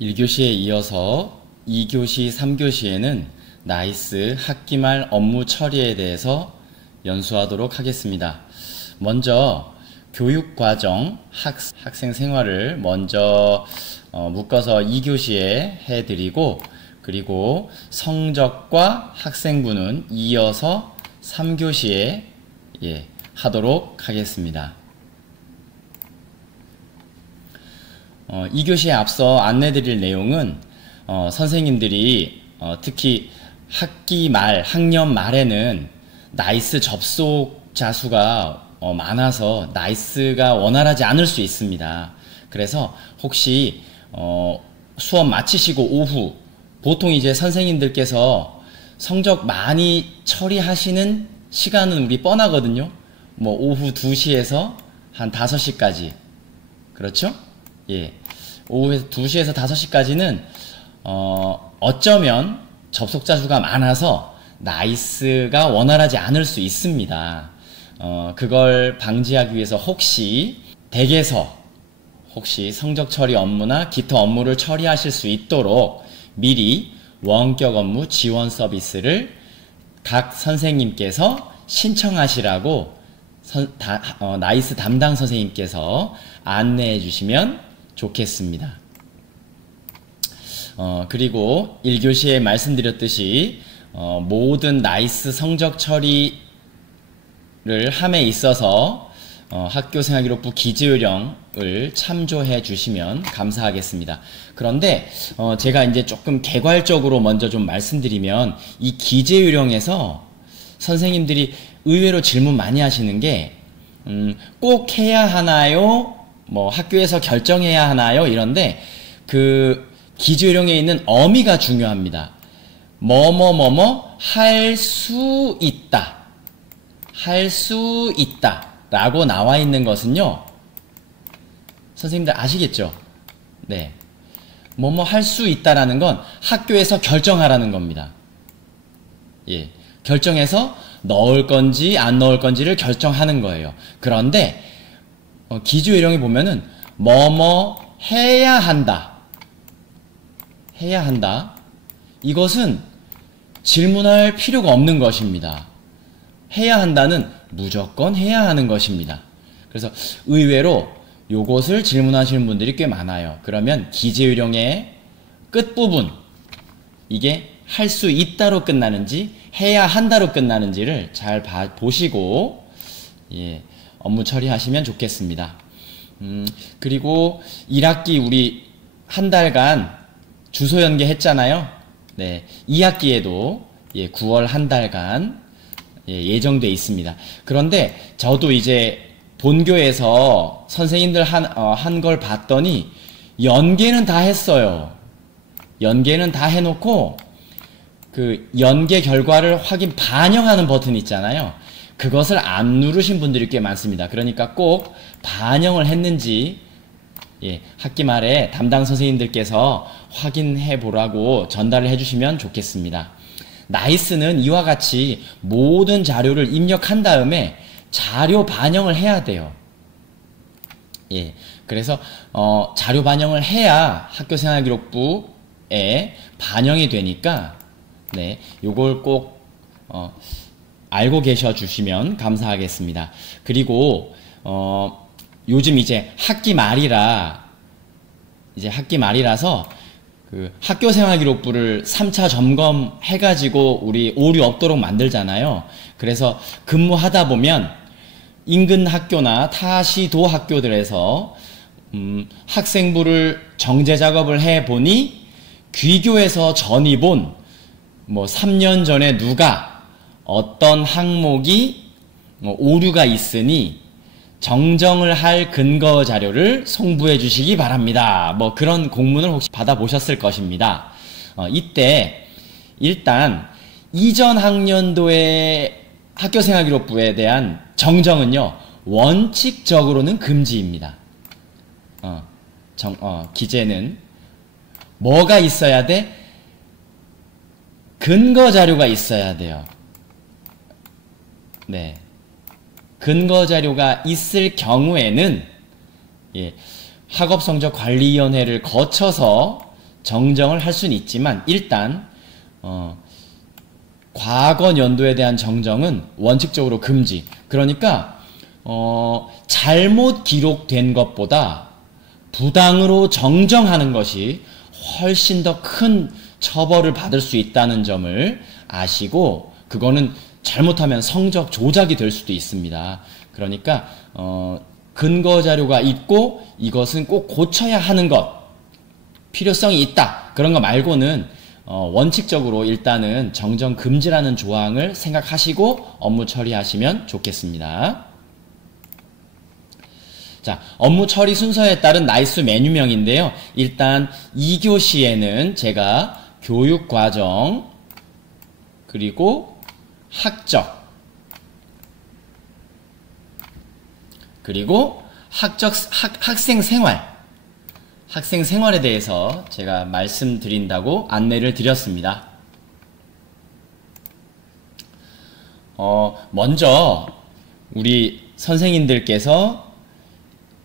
1교시에 이어서 2교시, 3교시에는 나이스 학기말 업무 처리에 대해서 연수하도록 하겠습니다. 먼저 교육과정, 학생 생활을 먼저 묶어서 2교시에 해드리고, 그리고 성적과 학생부는 이어서 3교시에 하도록 하겠습니다. 2교시에 앞서 안내드릴 내용은 선생님들이 특히 학기 말, 학년 말에는 나이스 접속자 수가 많아서 나이스가 원활하지 않을 수 있습니다. 그래서 혹시 수업 마치시고 오후, 보통 이제 선생님들께서 성적 많이 처리하시는 시간은 우리 뻔하거든요. 뭐 오후 2시에서 한 5시까지. 그렇죠? 예. 오후 2시에서 5시까지는 어쩌면 접속자 수가 많아서 나이스가 원활하지 않을 수 있습니다. 그걸 방지하기 위해서 혹시 댁에서 혹시 성적 처리 업무나 기타 업무를 처리하실 수 있도록 미리 원격 업무 지원 서비스를 각 선생님께서 신청하시라고 나이스 담당 선생님께서 안내해 주시면 좋겠습니다. 그리고 1교시에 말씀드렸듯이 모든 나이스 성적 처리를 함에 있어서 학교생활기록부 기재요령을 참조해 주시면 감사하겠습니다. 그런데 제가 이제 조금 개괄적으로 먼저 좀 말씀드리면, 이 기재요령에서 선생님들이 의외로 질문 많이 하시는 게 꼭 해야 하나요? 뭐 학교에서 결정해야 하나요? 이런데 그 기재요령에 있는 어미가 중요합니다. 뭐뭐뭐뭐 할 수 있다, 할 수 있다 라고 나와 있는 것은요, 선생님들 아시겠죠? 네. 뭐뭐 할 수 있다라는 건 학교에서 결정하라는 겁니다. 예. 결정해서 넣을 건지 안 넣을 건지를 결정하는 거예요. 그런데 기재요령에 보면은 뭐뭐 해야 한다, 해야 한다, 이것은 질문할 필요가 없는 것입니다. 해야 한다는 무조건 해야 하는 것입니다. 그래서 의외로 요것을 질문하시는 분들이 꽤 많아요. 그러면 기재요령의 끝부분, 이게 할 수 있다로 끝나는지 해야 한다로 끝나는지를 잘 보시고 업무 처리하시면 좋겠습니다. 그리고 1학기 우리 한 달간 주소 연계했잖아요. 네, 2학기에도 9월 한 달간 예정돼 있습니다. 그런데 저도 이제 본교에서 선생님들 한 걸 봤더니 연계는 다 했어요. 연계는 다 해놓고 그 연계 결과를 확인 반영하는 버튼 있잖아요. 그것을 안 누르신 분들이 꽤 많습니다. 그러니까 꼭 반영을 했는지 학기 말에 담당 선생님들께서 확인해 보라고 전달을 해주시면 좋겠습니다. 나이스는 이와 같이 모든 자료를 입력한 다음에 자료 반영을 해야 돼요. 그래서 자료 반영을 해야 학교생활기록부에 반영이 되니까 요걸 꼭 알고 계셔 주시면 감사하겠습니다. 그리고 요즘 이제 학기 말이라서 그 학교생활기록부를 3차 점검해가지고 우리 오류 없도록 만들잖아요. 그래서 근무하다 보면 인근 학교나 타시도 학교들에서 학생부를 정제 작업을 해보니 귀교에서 전이 본 3년 전에 누가 어떤 항목이 오류가 있으니 정정을 할 근거 자료를 송부해 주시기 바랍니다. 그런 공문을 혹시 받아보셨을 것입니다. 이때 일단 이전 학년도의 학교생활기록부에 대한 정정은요, 원칙적으로는 금지입니다. 기재는 뭐가 있어야 돼? 근거 자료가 있어야 돼요. 네. 근거 자료가 있을 경우에는 학업성적관리위원회를 거쳐서 정정을 할 수는 있지만 일단 과거 연도에 대한 정정은 원칙적으로 금지. 그러니까 잘못 기록된 것보다 부당으로 정정하는 것이 훨씬 더 큰 처벌을 받을 수 있다는 점을 아시고, 그거는 잘못하면 성적 조작이 될 수도 있습니다. 그러니까 근거 자료가 있고 이것은 꼭 고쳐야 하는 것, 필요성이 있다, 그런 거 말고는 원칙적으로 일단은 정정 금지라는 조항을 생각하시고 업무 처리하시면 좋겠습니다. 자, 업무 처리 순서에 따른 나이스 메뉴명인데요. 일단 2교시에는 제가 교육과정, 그리고 학적, 그리고 학생 생활에 대해서 제가 말씀드린다고 안내를 드렸습니다. 먼저 우리 선생님들께서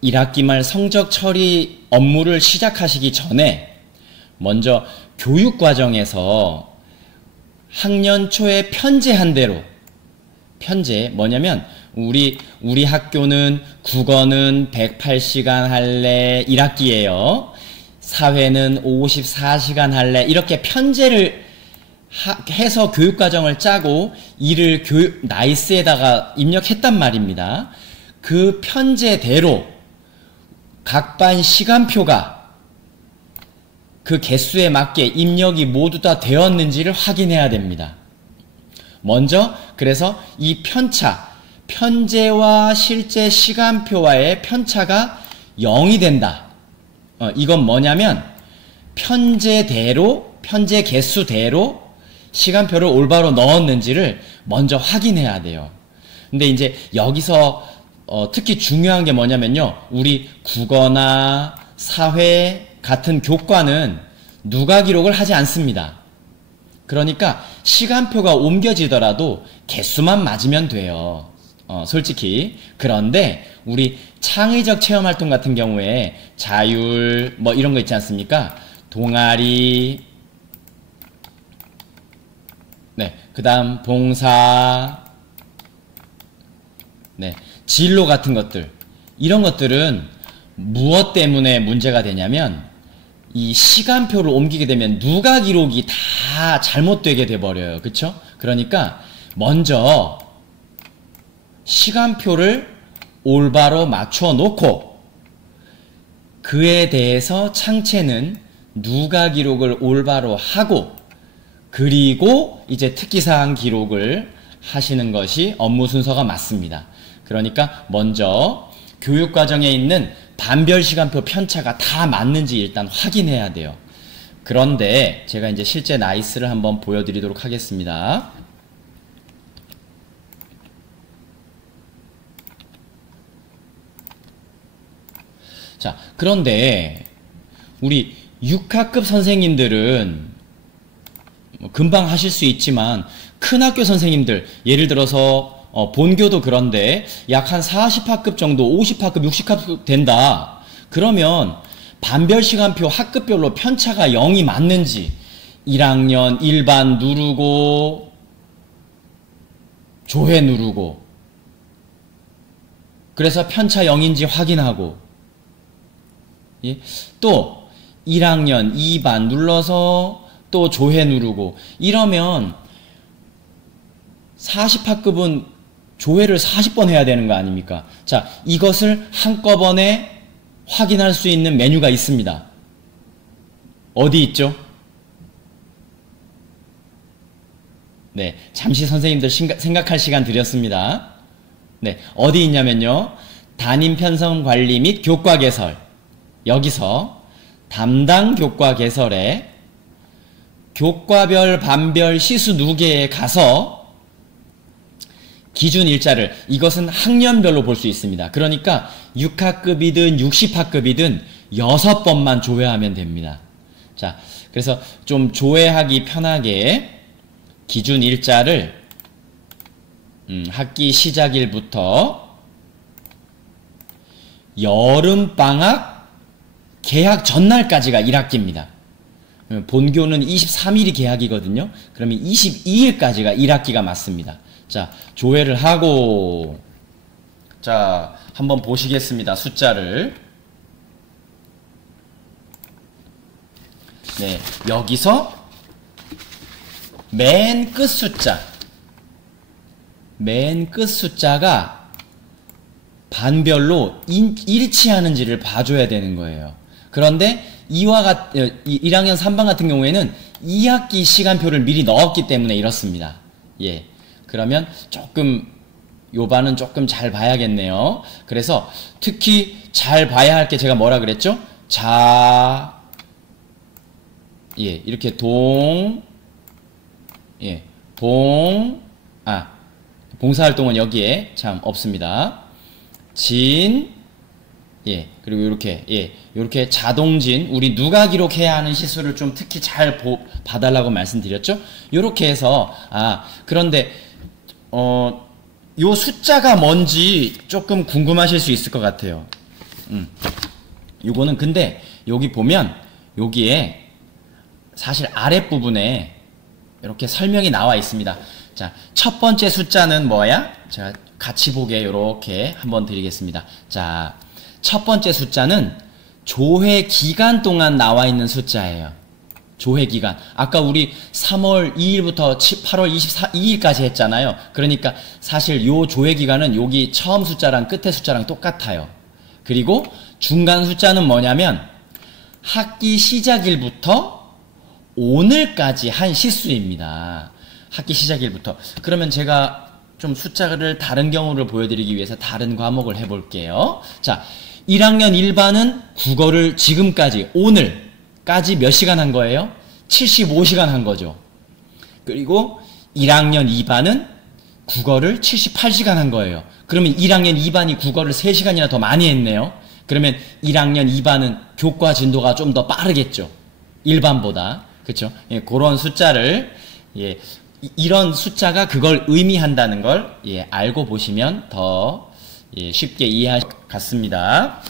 1학기 말 성적 처리 업무를 시작하시기 전에 먼저 교육과정에서 학년 초에 편제한 대로, 편제 뭐냐면 우리 학교는 국어는 108시간 할래 1학기예요. 사회는 54시간 할래, 이렇게 편제를 해서 교육과정을 짜고 이를 나이스에다가 입력했단 말입니다. 그 편제대로 각 반 시간표가 그 개수에 맞게 입력이 모두 다 되었는지를 확인해야 됩니다. 먼저 그래서 이 편제와 실제 시간표와의 편차가 0이 된다. 이건 뭐냐면 편제 개수대로 시간표를 올바로 넣었는지를 먼저 확인해야 돼요. 근데 이제 여기서 특히 중요한 게 뭐냐면요, 우리 국어나 사회 같은 교과는 누가 기록을 하지 않습니다. 그러니까 시간표가 옮겨지더라도 개수만 맞으면 돼요. 솔직히. 그런데 우리 창의적 체험활동 같은 경우에 자율 뭐 이런 거 있지 않습니까? 동아리, 네, 그 다음 봉사, 네, 진로 같은 것들, 이런 것들은 무엇 때문에 문제가 되냐면 이 시간표를 옮기게 되면 누가 기록이 다 잘못되게 돼버려요. 그쵸? 그러니까 먼저 시간표를 올바로 맞춰 놓고 그에 대해서 창체는 누가 기록을 올바로 하고, 그리고 이제 특기사항 기록을 하시는 것이 업무 순서가 맞습니다. 그러니까 먼저 교육과정에 있는 반별 시간표 편차가 다 맞는지 일단 확인해야 돼요. 그런데 제가 이제 실제 나이스를 한번 보여드리도록 하겠습니다. 자, 그런데 우리 6학급 선생님들은 금방 하실 수 있지만 큰 학교 선생님들, 예를 들어서 본교도 그런데 약 한 40학급 정도, 50학급, 60학급 된다. 그러면 반별 시간표 학급별로 편차가 0이 맞는지 1학년 1반 누르고 조회 누르고, 그래서 편차 0인지 확인하고, 예? 또 1학년 2반 눌러서 또 조회 누르고, 이러면 40학급은 조회를 40번 해야 되는 거 아닙니까? 자, 이것을 한꺼번에 확인할 수 있는 메뉴가 있습니다. 어디 있죠? 네, 잠시 선생님들 생각할 시간 드렸습니다. 네, 어디 있냐면요, 담임 편성 관리 및 교과 개설, 여기서 담당 교과 개설에 교과별 반별 시수 누계에 가서 기준 일자를, 이것은 학년별로 볼 수 있습니다. 그러니까 6학급이든 60학급이든 6번만 조회하면 됩니다. 자, 그래서 좀 조회하기 편하게 기준 일자를 학기 시작일부터 여름방학 개학 전날까지가 1학기입니다. 본교는 23일이 개학이거든요. 그러면 22일까지가 1학기가 맞습니다. 자, 조회를 하고, 자, 한번 보시겠습니다. 숫자를. 네, 여기서 맨 끝 숫자가 반별로 일치하는지를 봐줘야 되는 거예요. 그런데 1학년 3반 같은 경우에는 2학기 시간표를 미리 넣었기 때문에 이렇습니다. 예. 그러면 조금, 요 반은 조금 잘 봐야겠네요. 그래서 특히 잘 봐야 할 게 제가 뭐라 그랬죠? 예, 이렇게 봉사활동은 여기에 참 없습니다. 그리고 요렇게 자동진, 우리 누가 기록해야 하는 시수를 좀 특히 잘 봐달라고 말씀드렸죠? 요렇게 해서, 그런데, 요 숫자가 뭔지 조금 궁금하실 수 있을 것 같아요. 요거는 근데, 여기 보면, 여기에, 사실 아랫부분에, 이렇게 설명이 나와 있습니다. 자, 첫 번째 숫자는 뭐야? 제가 같이 보게 요렇게 한번 드리겠습니다. 자, 첫 번째 숫자는 조회 기간 동안 나와 있는 숫자예요. 조회 기간. 아까 우리 3월 2일부터 8월 22일까지 했잖아요. 그러니까 사실 요 조회 기간은 여기 처음 숫자랑 끝에 숫자랑 똑같아요. 그리고 중간 숫자는 뭐냐면 학기 시작일부터 오늘까지 한 시수입니다. 학기 시작일부터. 그러면 제가 좀 숫자를 다른 경우를 보여드리기 위해서 다른 과목을 해볼게요. 자, 1학년 1반은 국어를 지금까지, 오늘까지 몇 시간 한 거예요? 75시간 한 거죠. 그리고 1학년 2반은 국어를 78시간 한 거예요. 그러면 1학년 2반이 국어를 3시간이나 더 많이 했네요. 그러면 1학년 2반은 교과 진도가 좀 더 빠르겠죠. 1반보다. 그쵸? 예, 그런 숫자를, 예, 이런 숫자가 그걸 의미한다는 걸, 예, 알고 보시면 더, 예, 쉽게 이해하실 것 같습니다.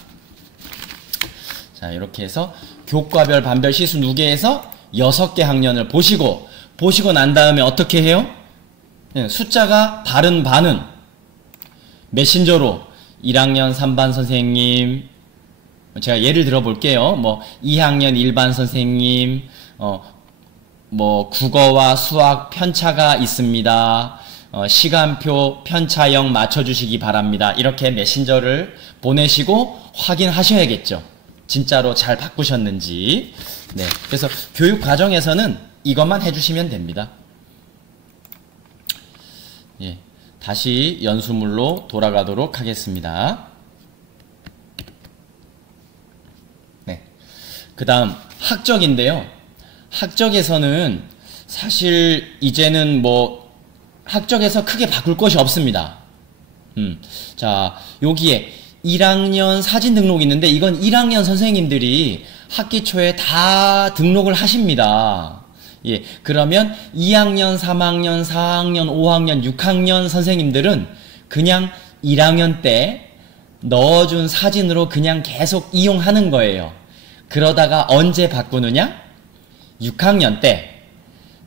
자, 이렇게 해서 교과별, 반별, 시수 누계에서 6개 학년을 보시고 난 다음에 어떻게 해요? 예, 숫자가 다른 반은 메신저로 1학년 3반 선생님, 제가 예를 들어 볼게요. 뭐 2학년 1반 선생님, 뭐 국어와 수학 편차가 있습니다. 시간표 편차형 맞춰주시기 바랍니다. 이렇게 메신저를 보내시고 확인하셔야겠죠. 진짜로 잘 바꾸셨는지. 네, 그래서 교육 과정에서는 이것만 해주시면 됩니다. 예, 다시 연수물로 돌아가도록 하겠습니다. 네, 그 다음 학적인데요. 학적에서는 사실 이제는 뭐 학적에서 크게 바꿀 것이 없습니다. 자, 여기에 1학년 사진 등록이 있는데 이건 1학년 선생님들이 학기 초에 다 등록을 하십니다. 예, 그러면 2학년, 3학년, 4학년, 5학년, 6학년 선생님들은 그냥 1학년 때 넣어준 사진으로 그냥 계속 이용하는 거예요. 그러다가 언제 바꾸느냐? 6학년 때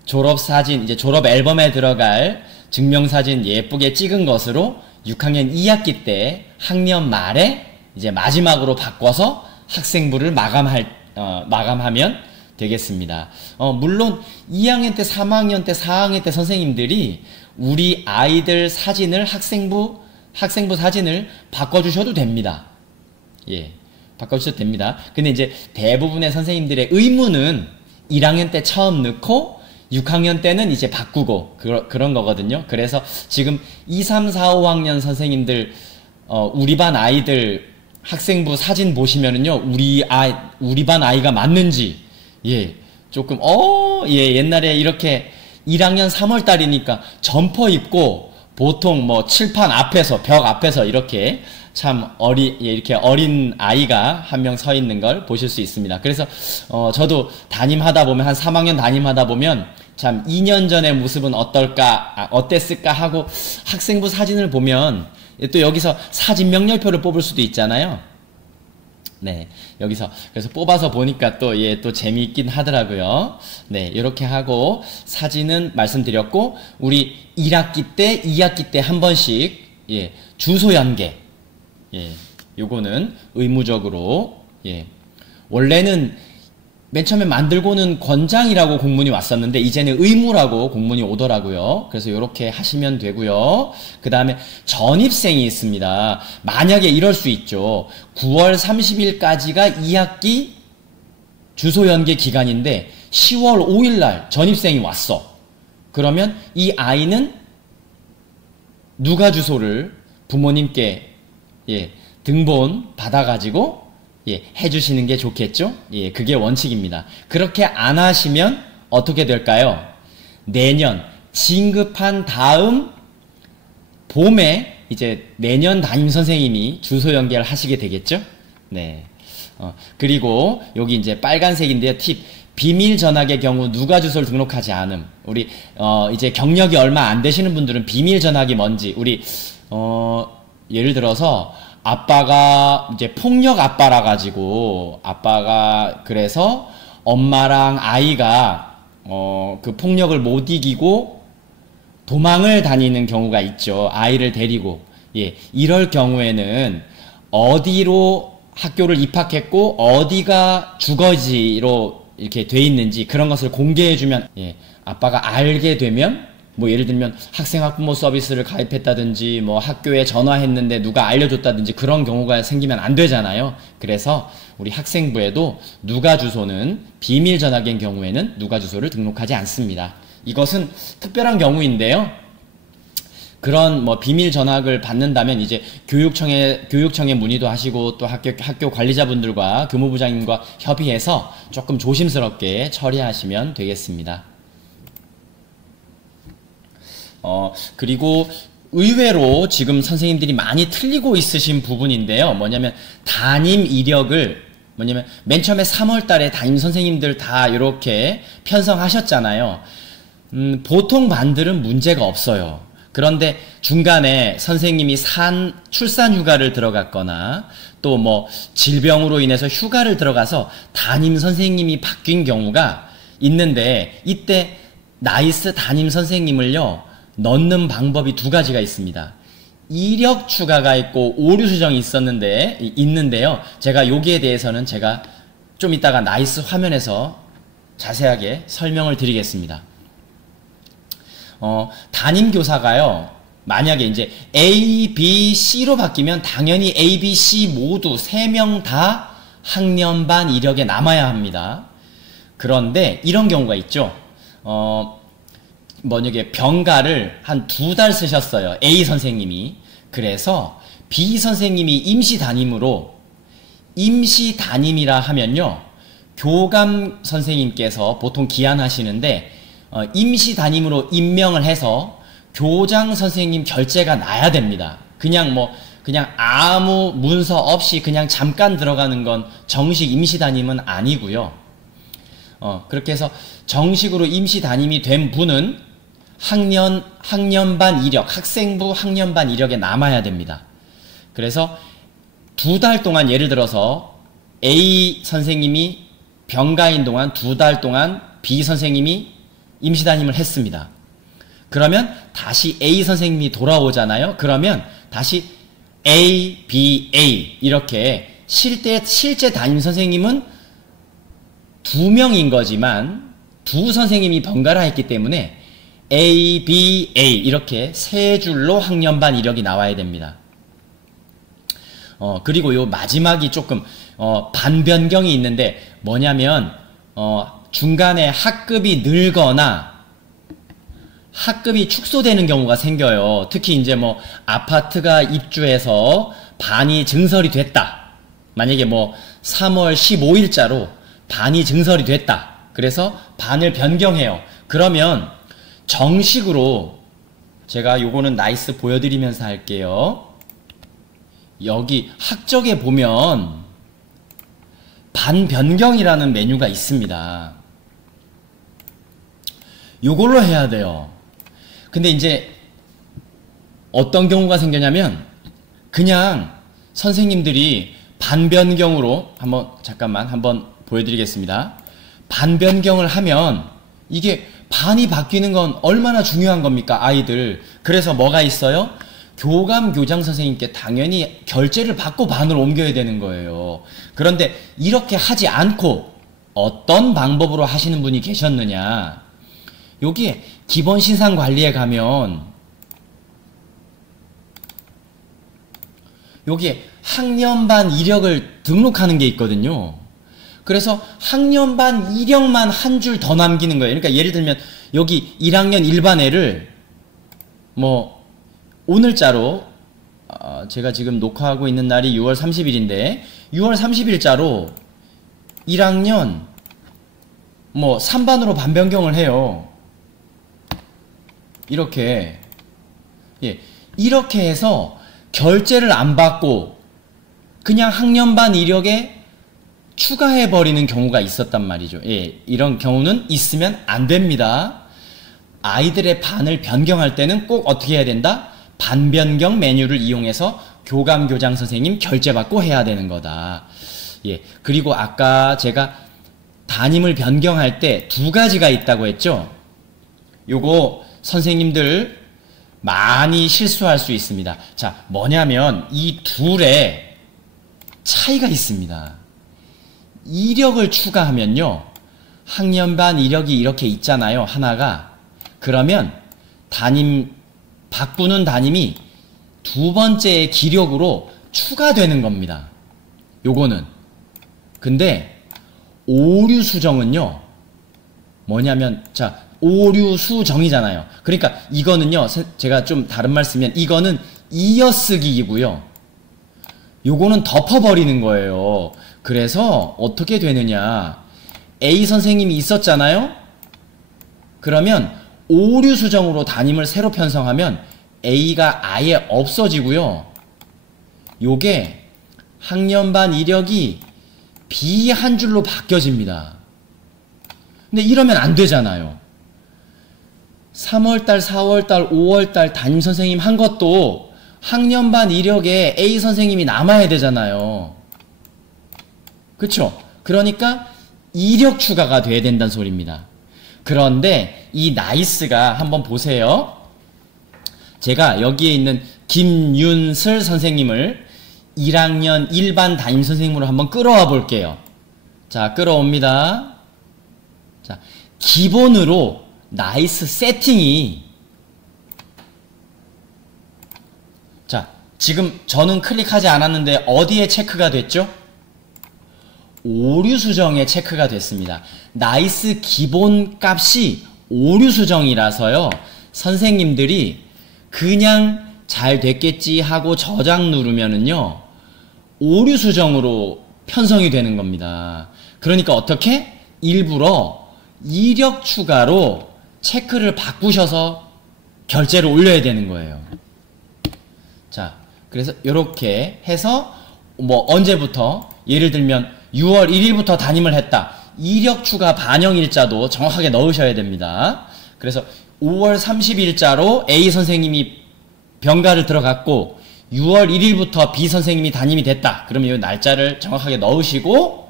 졸업사진, 이제 졸업 앨범에 들어갈 증명사진 예쁘게 찍은 것으로 6학년 2학기 때 학년 말에 이제 마지막으로 바꿔서 학생부를 마감하면 되겠습니다. 물론 2학년 때, 3학년 때, 4학년 때 선생님들이 우리 아이들 사진을 학생부 사진을 바꿔주셔도 됩니다. 예, 바꿔주셔도 됩니다. 근데 이제 대부분의 선생님들의 의무는 1학년 때 처음 넣고 6학년 때는 이제 바꾸고 그런 거거든요. 그래서 지금 2, 3, 4, 5학년 선생님들 우리 반 아이들 학생부 사진 보시면은요, 우리 반 아이가 맞는지, 예, 조금 예, 옛날에 이렇게 1학년 3월 달이니까 점퍼 입고 보통 뭐 칠판 앞에서, 벽 앞에서 이렇게 참 이렇게 어린 아이가 한 명 서 있는 걸 보실 수 있습니다. 그래서 저도 담임하다 보면, 한 3학년 담임하다 보면 참 2년 전의 모습은 어땠을까 하고 학생부 사진을 보면 또 여기서 사진 명렬표를 뽑을 수도 있잖아요. 네, 여기서 그래서 뽑아서 보니까 또 또 재미있긴 하더라고요. 네, 이렇게 하고 사진은 말씀드렸고 우리 1학기 때, 2학기 때 한 번씩 주소 연계 요거는 의무적으로 원래는 맨 처음에 만들고는 권장이라고 공문이 왔었는데 이제는 의무라고 공문이 오더라고요. 그래서 이렇게 하시면 되고요. 그 다음에 전입생이 있습니다. 만약에 이럴 수 있죠. 9월 30일까지가 2학기 주소 연계 기간인데 10월 5일날 전입생이 왔어. 그러면 이 아이는 누가 주소를 부모님께 등본 받아가지고 해주시는 게 좋겠죠? 그게 원칙입니다. 그렇게 안 하시면 어떻게 될까요? 내년 진급한 다음 봄에 이제 내년 담임 선생님이 주소 연계를 하시게 되겠죠? 네. 그리고 여기 이제 빨간색인데요. 팁. 비밀 전학의 경우 누가 주소를 등록하지 않음. 우리 이제 경력이 얼마 안 되시는 분들은 비밀 전학이 뭔지 우리 예를 들어서 아빠가 이제 폭력 아빠라 가지고 아빠가 그래서 엄마랑 아이가 그 폭력을 못 이기고 도망을 다니는 경우가 있죠. 아이를 데리고. 이럴 경우에는 어디로 학교를 입학했고 어디가 주거지로 이렇게 돼 있는지 그런 것을 공개해 주면 아빠가 알게 되면 뭐 예를 들면 학생학부모 서비스를 가입했다든지 뭐 학교에 전화했는데 누가 알려줬다든지 그런 경우가 생기면 안 되잖아요. 그래서 우리 학생부에도 누가 주소는 비밀 전학인 경우에는 누가 주소를 등록하지 않습니다. 이것은 특별한 경우인데요. 그런 뭐 비밀 전학을 받는다면 이제 교육청에 문의도 하시고 또 학교 관리자분들과 교무부장님과 협의해서 조금 조심스럽게 처리하시면 되겠습니다. 그리고 의외로 지금 선생님들이 많이 틀리고 있으신 부분인데요. 뭐냐면 담임 이력을 맨 처음에 3월 달에 담임 선생님들 다 이렇게 편성하셨잖아요. 보통 반들은 문제가 없어요. 그런데 중간에 선생님이 출산 휴가를 들어갔거나 또 뭐 질병으로 인해서 휴가를 들어가서 담임 선생님이 바뀐 경우가 있는데 이때 나이스 담임 선생님을요 넣는 방법이 두 가지가 있습니다. 이력 추가가 있고 오류 수정이 있는데요. 제가 여기에 대해서는 제가 좀 이따가 나이스 화면에서 자세하게 설명을 드리겠습니다. 담임 교사가요. 만약에 이제 A, B, C로 바뀌면 당연히 A, B, C 모두 3명 다 학년반 이력에 남아야 합니다. 그런데 이런 경우가 있죠. 만약에 병가를 한 2달 쓰셨어요. A 선생님이. 그래서 B 선생님이 임시 담임이라 하면요. 교감 선생님께서 보통 기한하시는데 임시 담임으로 임명을 해서 교장 선생님 결재가 나야 됩니다. 그냥 아무 문서 없이 그냥 잠깐 들어가는 건 정식 임시 담임은 아니고요. 그렇게 해서 정식으로 임시 담임이 된 분은 학년반 이력, 학생부 학년반 이력에 남아야 됩니다. 그래서 2달 동안 예를 들어서 A 선생님이 병가인 동안 2달 동안 B 선생님이 임시 담임을 했습니다. 그러면 다시 A 선생님이 돌아오잖아요. 그러면 다시 A, B, A 이렇게 실제 담임 선생님은 2명인 거지만 두 선생님이 번갈아 했기 때문에 A, B, A 이렇게 3줄로 학년반 이력이 나와야 됩니다. 그리고 요 마지막이 조금 반변경이 있는데 뭐냐면 중간에 학급이 늘거나 학급이 축소되는 경우가 생겨요. 특히 이제 뭐 아파트가 입주해서 반이 증설이 됐다. 만약에 뭐 3월 15일자로 반이 증설이 됐다. 그래서 반을 변경해요. 그러면 정식으로 제가 요거는 나이스 보여드리면서 할게요. 여기 학적에 보면 반 변경이라는 메뉴가 있습니다. 요걸로 해야 돼요. 근데 이제 어떤 경우가 생기냐면 그냥 선생님들이 반변경으로 한번 보여드리겠습니다. 반변경을 하면 이게 반이 바뀌는 건 얼마나 중요한 겁니까, 아이들. 그래서 뭐가 있어요? 교감 교장 선생님께 당연히 결제를 받고 반으로 옮겨야 되는 거예요. 그런데 이렇게 하지 않고 어떤 방법으로 하시는 분이 계셨느냐? 여기에 기본 신상 관리에 가면 여기에 학년반 이력을 등록하는 게 있거든요. 그래서 학년반 이력만 한 줄 더 남기는 거예요. 그러니까 예를 들면 여기 1학년 일반 애를 뭐 오늘자로 제가 지금 녹화하고 있는 날이 6월 30일인데 6월 30일자로 1학년 뭐 3반으로 반변경을 해요. 이렇게 이렇게 해서 결제를 안 받고 그냥 학년반 이력에 추가해버리는 경우가 있었단 말이죠. 이런 경우는 있으면 안 됩니다. 아이들의 반을 변경할 때는 꼭 어떻게 해야 된다? 반변경 메뉴를 이용해서 교감교장 선생님 결제받고 해야 되는 거다. 그리고 아까 제가 담임을 변경할 때 두 가지가 있다고 했죠. 요거 선생님들 많이 실수할 수 있습니다. 자, 뭐냐면 이 둘의 차이가 있습니다. 이력을 추가하면요, 학년반 이력이 이렇게 있잖아요, 하나가. 그러면 바꾸는 담임이 두 번째의 기력으로 추가되는 겁니다. 요거는. 근데 오류 수정은요, 뭐냐면, 자, 오류 수정이잖아요. 그러니까 이거는요, 제가 좀 다른 말 쓰면 이거는 이어쓰기이고요, 요거는 덮어버리는 거예요. 그래서 어떻게 되느냐, A 선생님이 있었잖아요. 그러면 오류 수정으로 담임을 새로 편성하면 A가 아예 없어지고요, 요게 학년반 이력이 B 한 줄로 바뀌어집니다. 근데 이러면 안 되잖아요. 3월달, 4월달, 5월달 담임선생님 한 것도 학년반 이력에 A 선생님이 남아야 되잖아요. 그쵸? 그러니까 이력 추가가 돼야 된다는 소리입니다. 그런데 이 나이스가 한번 보세요. 제가 여기에 있는 김윤슬 선생님을 1학년 일반 담임선생님으로 한번 끌어와 볼게요. 자, 끌어옵니다. 자, 기본으로 나이스 세팅이, 자, 지금 저는 클릭하지 않았는데 어디에 체크가 됐죠? 오류 수정에 체크가 됐습니다. 나이스 기본 값이 오류 수정이라서요, 선생님들이 그냥 잘 됐겠지 하고 저장 누르면은요, 오류 수정으로 편성이 되는 겁니다. 그러니까 어떻게? 일부러 이력 추가로 체크를 바꾸셔서 결제를 올려야 되는 거예요. 자, 그래서 이렇게 해서 뭐 언제부터, 예를 들면 6월 1일부터 담임을 했다, 이력 추가 반영일자도 정확하게 넣으셔야 됩니다. 그래서 5월 30일자로 A 선생님이 병가를 들어갔고 6월 1일부터 B 선생님이 담임이 됐다. 그러면 이 날짜를 정확하게 넣으시고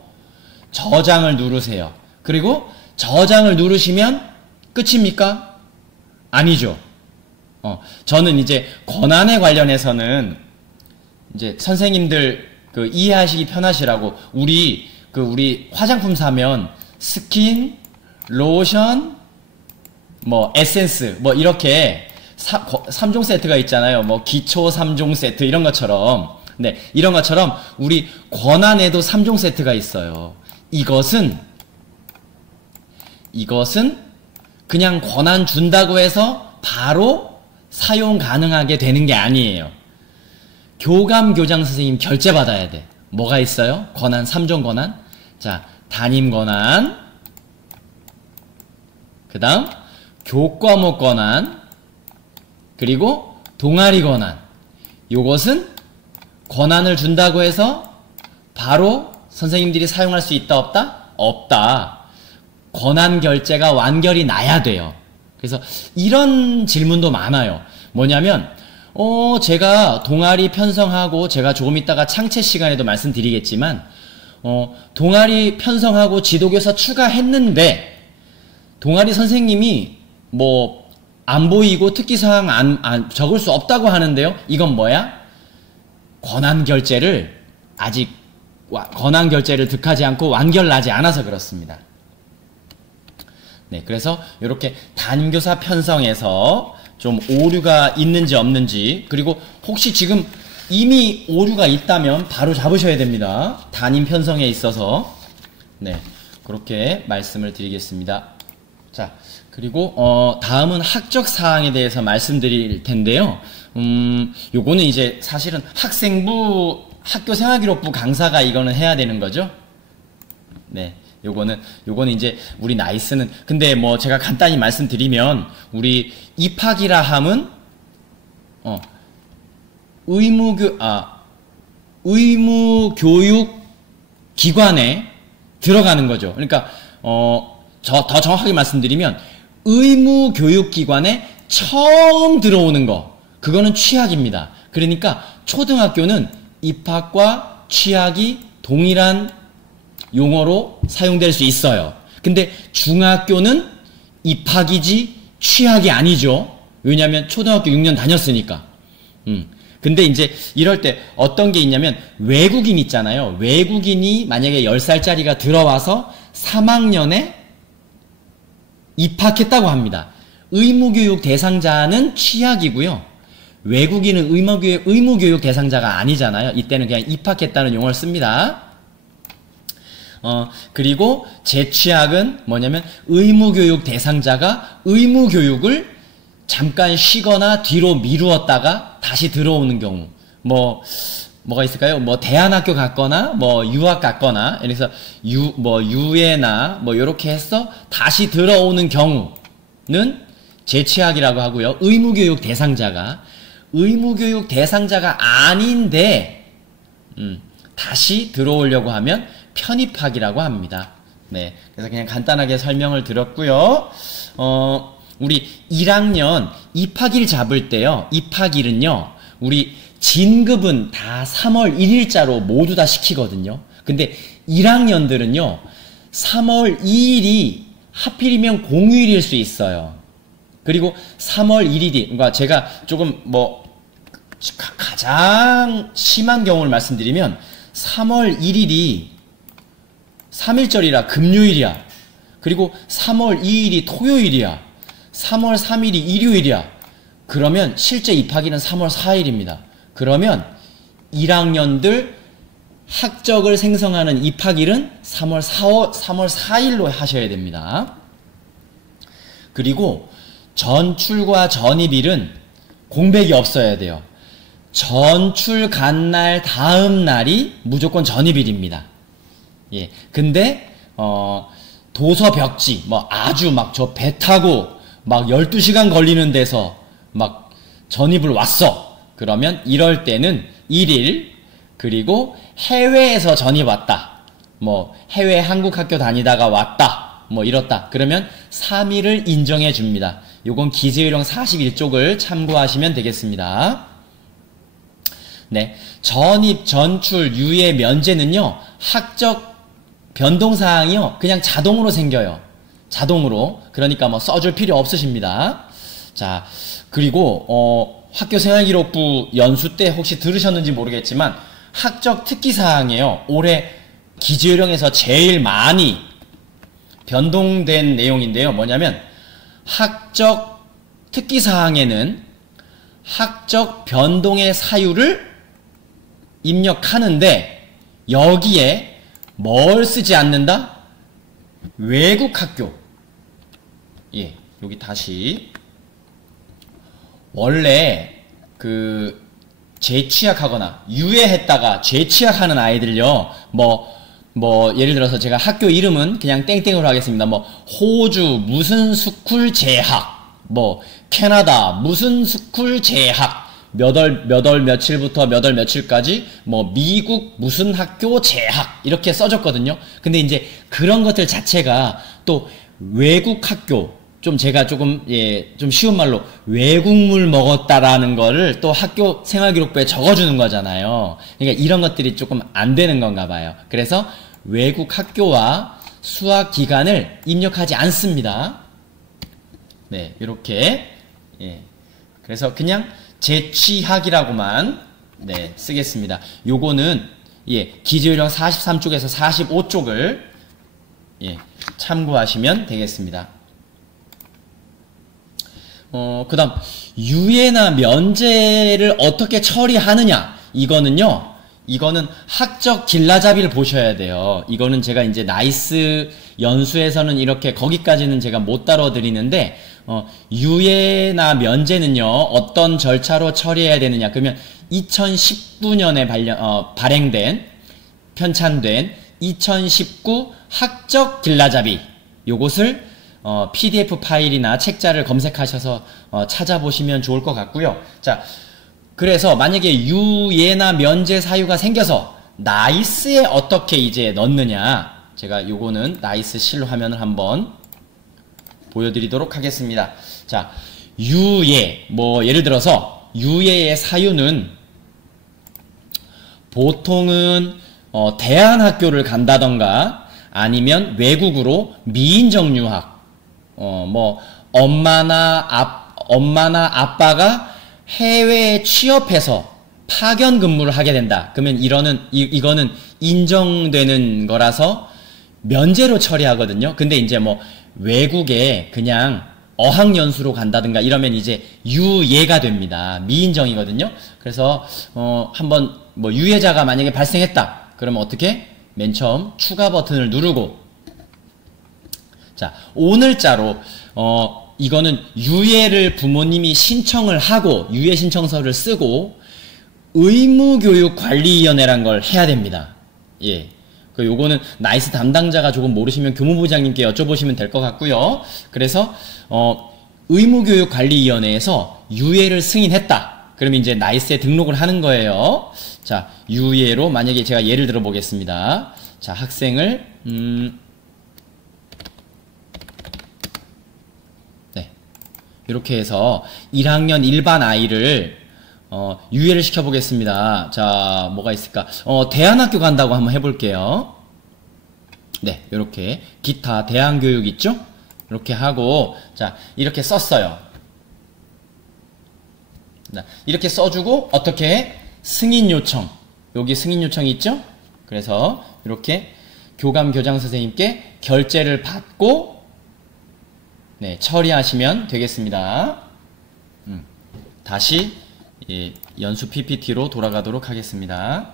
저장을 누르세요. 그리고 저장을 누르시면 끝입니까? 아니죠. 저는 이제 권한에 관련해서는 이제 선생님들 이해하시기 편하시라고 우리 화장품 사면 스킨, 로션, 뭐 에센스 뭐 이렇게 3종 세트가 있잖아요. 뭐 기초 3종 세트 이런 것처럼. 네, 이런 것처럼 우리 권한에도 3종 세트가 있어요. 이것은 그냥 권한 준다고 해서 바로 사용 가능하게 되는 게 아니에요. 교감 교장 선생님 결제 받아야 돼. 뭐가 있어요? 권한 3종 권한. 자, 담임 권한, 그 다음 교과목 권한, 그리고 동아리 권한. 요것은 권한을 준다고 해서 바로 선생님들이 사용할 수 있다 없다? 없다. 권한 결제가 완결이 나야 돼요. 그래서 이런 질문도 많아요. 뭐냐면 제가 동아리 편성하고 제가 조금 있다가 창체 시간에도 말씀드리겠지만 동아리 편성하고 지도교사 추가했는데 동아리 선생님이 뭐 안 보이고 특기사항 안 적을 수 없다고 하는데요. 이건 뭐야? 권한결제를 아직 권한결제를 득하지 않고 완결나지 않아서 그렇습니다. 네, 그래서 이렇게 담임교사 편성에서 좀 오류가 있는지 없는지, 그리고 혹시 지금 이미 오류가 있다면 바로 잡으셔야 됩니다. 담임 편성에 있어서. 네, 그렇게 말씀을 드리겠습니다. 자, 그리고 다음은 학적 사항에 대해서 말씀드릴 텐데요. 요거는 이제 사실은 학생부 학교생활기록부 강사가 이거는 해야 되는 거죠. 네, 요거는 이제 우리 나이스는, 근데 뭐 제가 간단히 말씀드리면 우리 입학이라 함은 의무교육 기관에 들어가는 거죠. 그러니까 더 정확하게 말씀드리면 의무교육기관에 처음 들어오는 거, 그거는 취학입니다. 그러니까 초등학교는 입학과 취학이 동일한 용어로 사용될 수 있어요. 근데 중학교는 입학이지 취학이 아니죠. 왜냐하면 초등학교 6년 다녔으니까. 근데 이제 이럴 때 어떤 게 있냐면 외국인 있잖아요. 외국인이 만약에 10살짜리가 들어와서 3학년에 입학했다고 합니다. 의무교육 대상자는 취학이고요. 외국인은 의무교육 대상자가 아니잖아요. 이때는 그냥 입학했다는 용어를 씁니다. 그리고 재취학은 뭐냐면 의무교육 대상자가 의무교육을 잠깐 쉬거나 뒤로 미루었다가 다시 들어오는 경우. 뭐가 있을까요? 뭐 대안학교 갔거나 뭐 유학 갔거나, 그래서 유예나 뭐 요렇게 해서 다시 들어오는 경우는 재취학이라고 하고요. 의무교육 대상자가 아닌데 다시 들어오려고 하면 편입학이라고 합니다. 네, 그래서 그냥 간단하게 설명을 드렸고요. 우리 1학년 입학일 잡을 때요. 입학일은요. 우리 진급은 다 3월 1일자로 모두 다 시키거든요. 근데 1학년들은요. 3월 2일이 하필이면 공휴일일 수 있어요. 그리고 3월 1일이, 그러니까 제가 조금 가장 심한 경우를 말씀드리면 3월 1일이 3일절이라 금요일이야. 그리고 3월 2일이 토요일이야. 3월 3일이 일요일이야. 그러면 실제 입학일은 3월 4일입니다. 그러면 1학년들 학적을 생성하는 입학일은 3월 4일로 하셔야 됩니다. 그리고 전출과 전입일은 공백이 없어야 돼요. 전출 간 날 다음 날이 무조건 전입일입니다. 예. 근데 도서 벽지 아주 저 배 타고 12시간 걸리는 데서 전입을 왔어. 그러면 이럴 때는 1일, 그리고 해외에서 전입 왔다. 해외 한국 학교 다니다가 왔다. 이렇다. 그러면 3일을 인정해 줍니다. 요건 기재요령 41쪽을 참고하시면 되겠습니다. 네. 전입, 전출, 유예, 면제는요, 학적 변동사항이요, 그냥 자동으로 생겨요. 자동으로. 그러니까 써줄 필요 없으십니다. 자, 그리고, 학교생활기록부 연수 때 혹시 들으셨는지 모르겠지만, 학적 특기사항이에요. 올해 기재요령에서 제일 많이 변동된 내용인데요. 뭐냐면, 학적 특기사항에는 학적 변동의 사유를 입력하는데, 여기에 뭘 쓰지 않는다? 외국 학교. 예, 여기 다시. 원래 재취학하거나 유예했다가 재취학하는 아이들요. 예를 들어서 제가 학교 이름은 그냥 땡땡으로 하겠습니다. 호주 무슨 스쿨 재학, 캐나다 무슨 스쿨 재학, 몇 월 며칠부터 몇 월 며칠까지 미국 무슨 학교 재학, 이렇게 써졌거든요. 근데 이제 그런 것들 자체가 또 외국 학교, 좀 제가 조금, 예, 좀 쉬운 말로 외국물 먹었다라는 거를 또 학교 생활기록부에 적어주는 거잖아요. 그러니까 이런 것들이 조금 안 되는 건가 봐요. 그래서 외국 학교와 수학 기간을 입력하지 않습니다. 네, 이렇게. 예. 그래서 그냥 재취학이라고만, 네, 쓰겠습니다. 요거는, 예, 기재요령 43쪽에서 45쪽을, 예, 참고하시면 되겠습니다. 그 다음, 유예나 면제를 어떻게 처리하느냐. 이거는 학적 길라잡이를 보셔야 돼요. 이거는 제가 이제 나이스 연수에서는 이렇게 거기까지는 제가 못 다뤄드리는데, 유예나 면제는요, 어떤 절차로 처리해야 되느냐. 그러면 2019년에 발행된, 편찬된 2019 학적 길라잡이. 요것을 PDF 파일이나 책자를 검색하셔서 찾아보시면 좋을 것 같고요. 자, 그래서 만약에 유예나 면제 사유가 생겨서 나이스에 어떻게 이제 넣느냐. 제가 요거는 나이스 실로 화면을 한번 보여드리도록 하겠습니다. 자, 유예, 뭐 예를 들어서 유예의 사유는 보통은 대안학교를 간다던가 아니면 외국으로 미인정 유학, 뭐 엄마나 아빠가 해외에 취업해서 파견 근무를 하게 된다. 그러면 이거는 인정되는 거라서 면제로 처리하거든요. 근데 이제 뭐 외국에 그냥 어학연수로 간다든가 이러면 이제 유예가 됩니다. 미인정이거든요. 그래서 한번 뭐 유예자가 만약에 발생했다. 그러면 어떻게? 맨 처음 추가 버튼을 누르고, 자, 오늘자로 이거는 유예를 부모님이 신청을 하고 유예 신청서를 쓰고 의무교육관리위원회란 걸 해야 됩니다. 예. 요거는 나이스 담당자가 조금 모르시면 교무부장님께 여쭤보시면 될 것 같고요. 그래서 의무교육관리위원회에서 유예를 승인했다. 그러면 이제 나이스에 등록을 하는 거예요. 자, 유예로 만약에 제가 예를 들어 보겠습니다. 자, 학생을 네, 이렇게 해서 1학년 일반 아이를 유예를 시켜보겠습니다. 자, 뭐가 있을까? 대안학교 간다고 한번 해볼게요. 네, 이렇게 기타 대안교육 있죠? 이렇게 하고, 자, 이렇게 썼어요. 이렇게 써주고 어떻게? 승인 요청. 여기 승인 요청이 있죠? 그래서 이렇게 교감 교장 선생님께 결재를 받고, 네, 처리하시면 되겠습니다. 다시 연수 PPT로 돌아가도록 하겠습니다.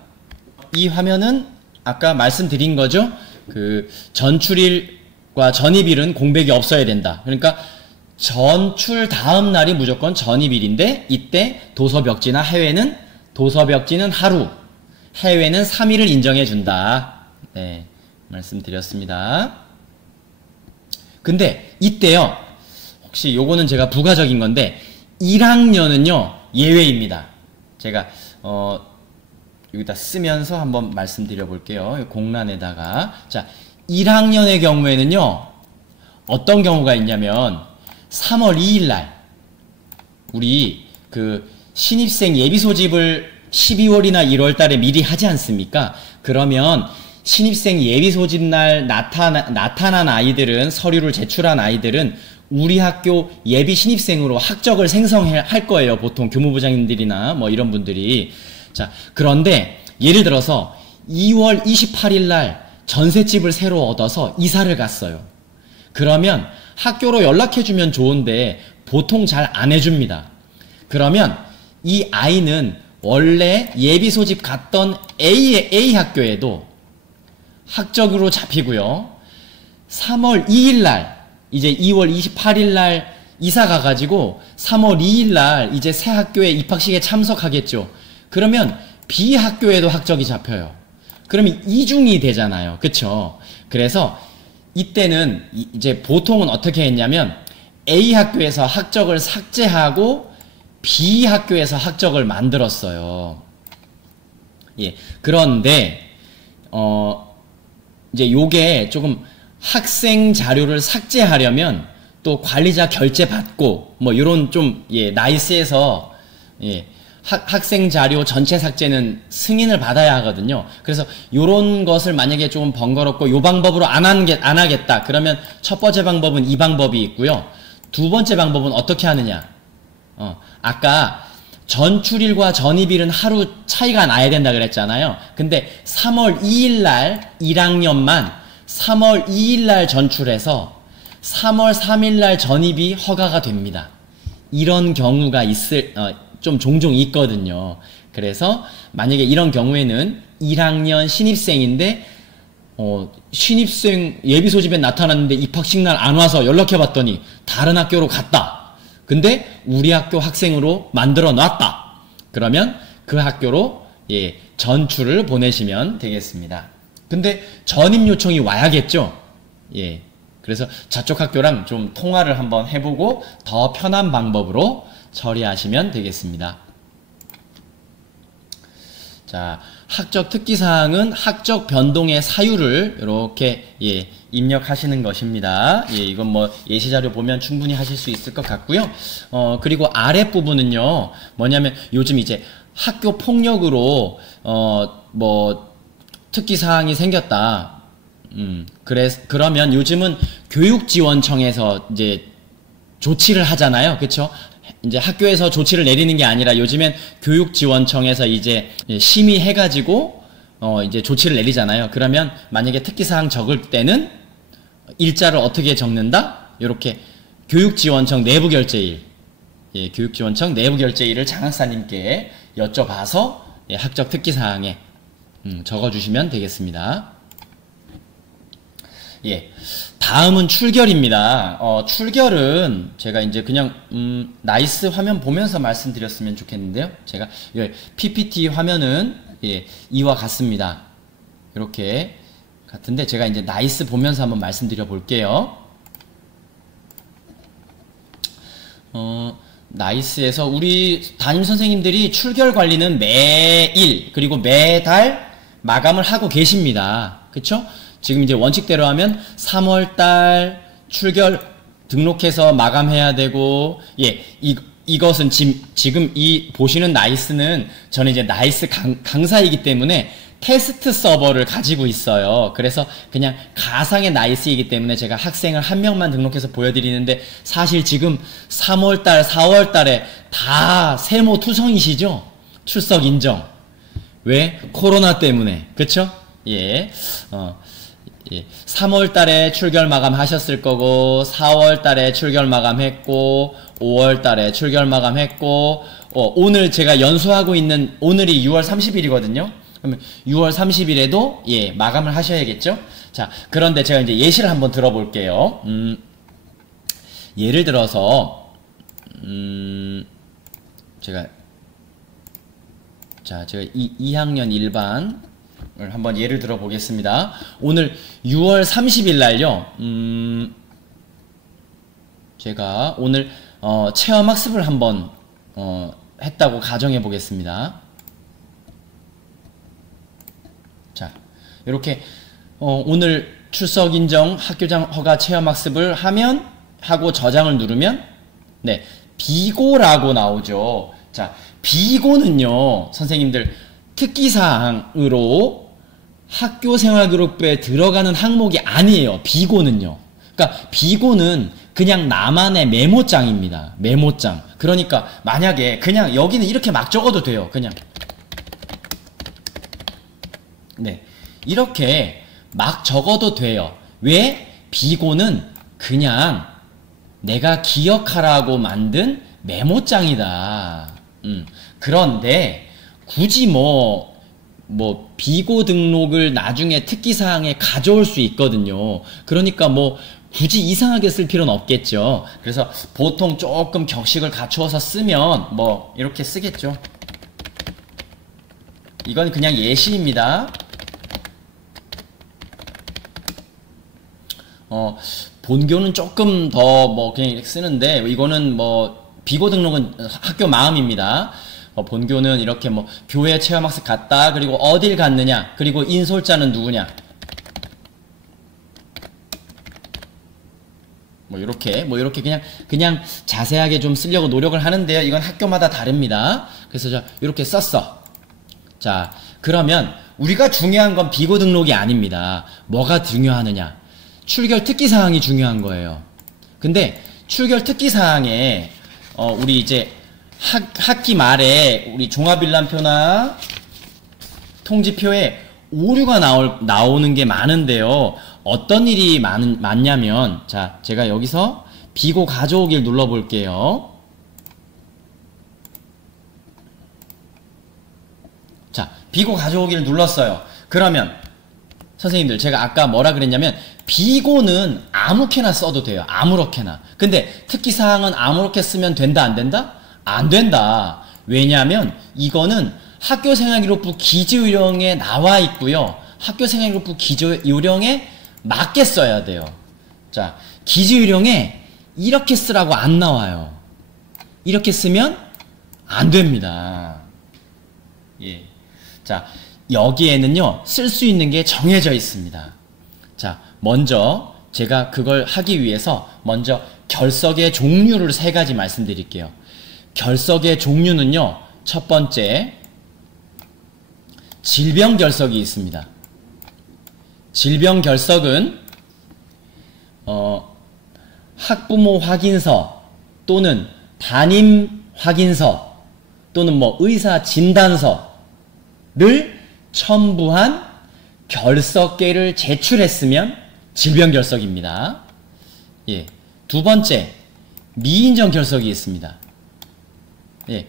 이 화면은 아까 말씀드린 거죠. 그 전출일과 전입일은 공백이 없어야 된다. 그러니까 전출 다음 날이 무조건 전입일인데 이때 도서벽지나 도서벽지는 하루, 해외는 3일을 인정해 준다. 네, 말씀드렸습니다. 근데 이때요, 혹시 요거는 제가 부가적인 건데 1학년은요 예외입니다. 제가 여기다 쓰면서 한번 말씀드려 볼게요. 공란에다가. 자, 1학년의 경우에는요 어떤 경우가 있냐면 3월 2일 날 우리 그 신입생 예비 소집을 12월이나 1월 달에 미리 하지 않습니까? 그러면 신입생 예비 소집 날 나타난 아이들은, 서류를 제출한 아이들은 우리 학교 예비 신입생으로 학적을 생성할 거예요. 보통 교무부장님들이나 뭐 이런 분들이. 자, 그런데 예를 들어서 2월 28일 날 전셋집을 새로 얻어서 이사를 갔어요. 그러면 학교로 연락해주면 좋은데 보통 잘 안 해줍니다. 그러면 이 아이는 원래 예비 소집 갔던 A 학교에도 학적으로 잡히고요. 3월 2일 날, 이제 2월 28일 날 이사 가가지고 3월 2일 날 이제 새 학교에 입학식에 참석하겠죠. 그러면 B 학교에도 학적이 잡혀요. 그러면 이중이 되잖아요. 그쵸? 그래서 이때는 이제 보통은 어떻게 했냐면 A 학교에서 학적을 삭제하고 B 학교에서 학적을 만들었어요. 예. 그런데 이제 요게 조금 학생 자료를 삭제하려면 또 관리자 결제 받고 뭐 요런 좀 예, 나이스해서 예, 학생 자료 전체 삭제는 승인을 받아야 하거든요. 그래서 요런 것을 만약에 조금 번거롭고 요 방법으로 안 하겠다. 그러면 첫 번째 방법은 이 방법이 있고요. 두 번째 방법은 어떻게 하느냐. 아까 전출일과 전입일은 하루 차이가 나야 된다 그랬잖아요. 근데 3월 2일 날 1학년만 3월 2일 날 전출해서 3월 3일 날 전입이 허가가 됩니다. 이런 경우가 좀 종종 있거든요. 그래서 만약에 이런 경우에는 1학년 신입생인데 신입생 예비 소집에 나타났는데 입학식 날 안 와서 연락해 봤더니 다른 학교로 갔다. 근데 우리 학교 학생으로 만들어 놨다. 그러면 그 학교로 예, 전출을 보내시면 되겠습니다. 근데 전입 요청이 와야겠죠? 예. 그래서 저쪽 학교랑 좀 통화를 한번 해보고 더 편한 방법으로 처리하시면 되겠습니다. 자, 학적 특기사항은 학적 변동의 사유를 이렇게 예, 입력하시는 것입니다. 예, 이건 뭐 예시자료 보면 충분히 하실 수 있을 것 같고요. 그리고 아랫부분은요, 뭐냐면 요즘 이제 학교 폭력으로 뭐 특기사항이 생겼다. 그러면 요즘은 교육지원청에서 이제 조치를 하잖아요. 그쵸? 이제 학교에서 조치를 내리는 게 아니라 요즘엔 교육지원청에서 이제 심의해가지고 이제 조치를 내리잖아요. 그러면 만약에 특기사항 적을 때는 일자를 어떻게 적는다? 요렇게 교육지원청 내부결제일, 예, 교육지원청 내부결제일을 장학사님께 여쭤봐서 예, 학적 특기사항에 적어주시면 되겠습니다. 예, 다음은 출결입니다. 출결은 제가 이제 그냥 나이스 화면 보면서 말씀드렸으면 좋겠는데요. 제가 PPT 화면은 예, 이와 같습니다. 이렇게 같은데 제가 이제 나이스 보면서 한번 말씀드려 볼게요. 나이스에서 우리 담임 선생님들이 출결 관리는 매일 그리고 매달 마감을 하고 계십니다. 그쵸? 지금 이제 원칙대로 하면 3월달 출결 등록해서 마감해야 되고, 예, 이것은 지금 이 보시는 나이스는 저는 이제 나이스 강사이기 때문에 테스트 서버를 가지고 있어요. 그래서 그냥 가상의 나이스이기 때문에 제가 학생을 한 명만 등록해서 보여드리는데 사실 지금 3월달, 4월달에 다 세모 투성이시죠? 출석 인정. 왜? 코로나 때문에. 그쵸? 예. 예, 3월 달에 출결 마감하셨을 거고 4월 달에 출결 마감했고 5월 달에 출결 마감했고 오늘 제가 연수하고 있는 오늘이 6월 30일이거든요. 그러면 6월 30일에도 예, 마감을 하셔야겠죠? 자, 그런데 제가 이제 예시를 한번 들어볼게요. 예를 들어서 제가 2학년 1반 을 한번 예를 들어 보겠습니다. 오늘 6월 30일 날요. 제가 오늘 체험학습을 한번 했다고 가정해 보겠습니다. 자, 이렇게 오늘 출석 인정 학교장 허가 체험학습을 하고 저장을 누르면 네, 비고라고 나오죠. 자, 비고는요, 선생님들 특기사항으로 학교생활교육부에 들어가는 항목이 아니에요. 비고는요. 그러니까 비고는 그냥 나만의 메모장입니다. 메모장. 그러니까 만약에 그냥 여기는 이렇게 막 적어도 돼요. 그냥 네, 이렇게 막 적어도 돼요. 왜? 비고는 그냥 내가 기억하라고 만든 메모장이다. 그런데 굳이 비고 등록을 나중에 특기사항에 가져올 수 있거든요. 그러니까 굳이 이상하게 쓸 필요는 없겠죠. 그래서 보통 조금 격식을 갖추어서 쓰면 이렇게 쓰겠죠. 이건 그냥 예시입니다. 본교는 조금 더 그냥 쓰는데, 이거는 비고 등록은 학교 마음입니다. 본교는 이렇게 교회 체험학습 갔다, 그리고 어딜 갔느냐, 그리고 인솔자는 누구냐, 뭐 이렇게 그냥 자세하게 좀 쓰려고 노력을 하는데요. 이건 학교마다 다릅니다. 그래서 자, 이렇게 썼어. 자, 그러면 우리가 중요한 건 비고 등록이 아닙니다. 뭐가 중요하느냐? 출결 특기사항이 중요한 거예요. 근데 출결 특기사항에 우리 이제 학기 말에 우리 종합일람표나 통지표에 오류가 나오는 게 많은데요. 어떤 일이 많냐면, 자, 제가 여기서 비고 가져오길 눌러볼게요. 자, 비고 가져오기를 눌렀어요. 그러면 선생님들, 제가 아까 뭐라 그랬냐면 비고는 아무렇게나 써도 돼요. 아무렇게나. 근데 특기사항은 아무렇게 쓰면 된다 안 된다? 안 된다. 왜냐하면 이거는 학교생활기록부 기재요령에 나와 있고요. 학교생활기록부 기재요령에 맞게 써야 돼요. 자, 기재요령에 이렇게 쓰라고 안 나와요. 이렇게 쓰면 안 됩니다. 예. 자, 여기에는요, 쓸 수 있는 게 정해져 있습니다. 자, 먼저 제가 그걸 하기 위해서 먼저 결석의 종류를 3가지 말씀드릴게요. 결석의 종류는요, 첫 번째, 질병 결석이 있습니다. 질병 결석은 학부모 확인서 또는 담임 확인서 또는 뭐 의사 진단서를 첨부한 결석계를 제출했으면 질병 결석입니다. 예. 두 번째, 미인정 결석이 있습니다. 예.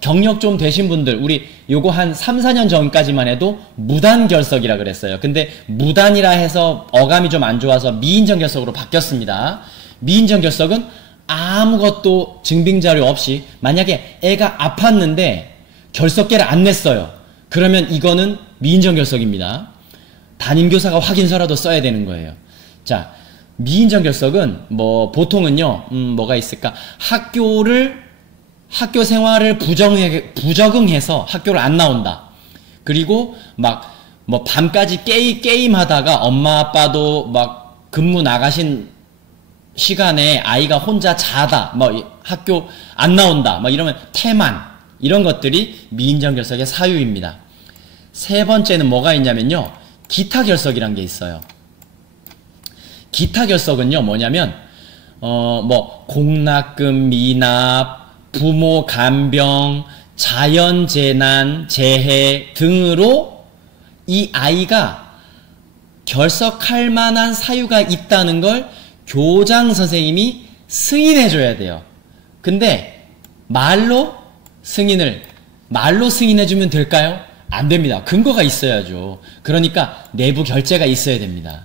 경력 좀 되신 분들, 우리 요거 한 3, 4년 전까지만 해도 무단 결석이라 그랬어요. 근데 무단이라 해서 어감이 좀 안 좋아서 미인정 결석으로 바뀌었습니다. 미인정 결석은 아무것도 증빙자료 없이 만약에 애가 아팠는데 결석계를 안 냈어요. 그러면 이거는 미인정 결석입니다. 담임교사가 확인서라도 써야 되는 거예요. 자, 미인정 결석은 뭐 보통은요, 뭐가 있을까? 학교 생활을 부적응해서 학교를 안 나온다. 그리고 막 뭐 밤까지 게임 하다가 엄마 아빠도 막 근무 나가신 시간에 아이가 혼자 자다. 뭐 학교 안 나온다. 막 이러면 태만. 이런 것들이 미인정 결석의 사유입니다. 세 번째는 뭐가 있냐면요, 기타 결석이란 게 있어요. 기타 결석은요, 뭐냐면 뭐 공납금 미납, 부모 간병, 자연재난, 재해 등으로 이 아이가 결석할 만한 사유가 있다는 걸 교장 선생님이 승인해 줘야 돼요. 근데 말로 승인해 주면 될까요? 안 됩니다. 근거가 있어야죠. 그러니까 내부 결재가 있어야 됩니다.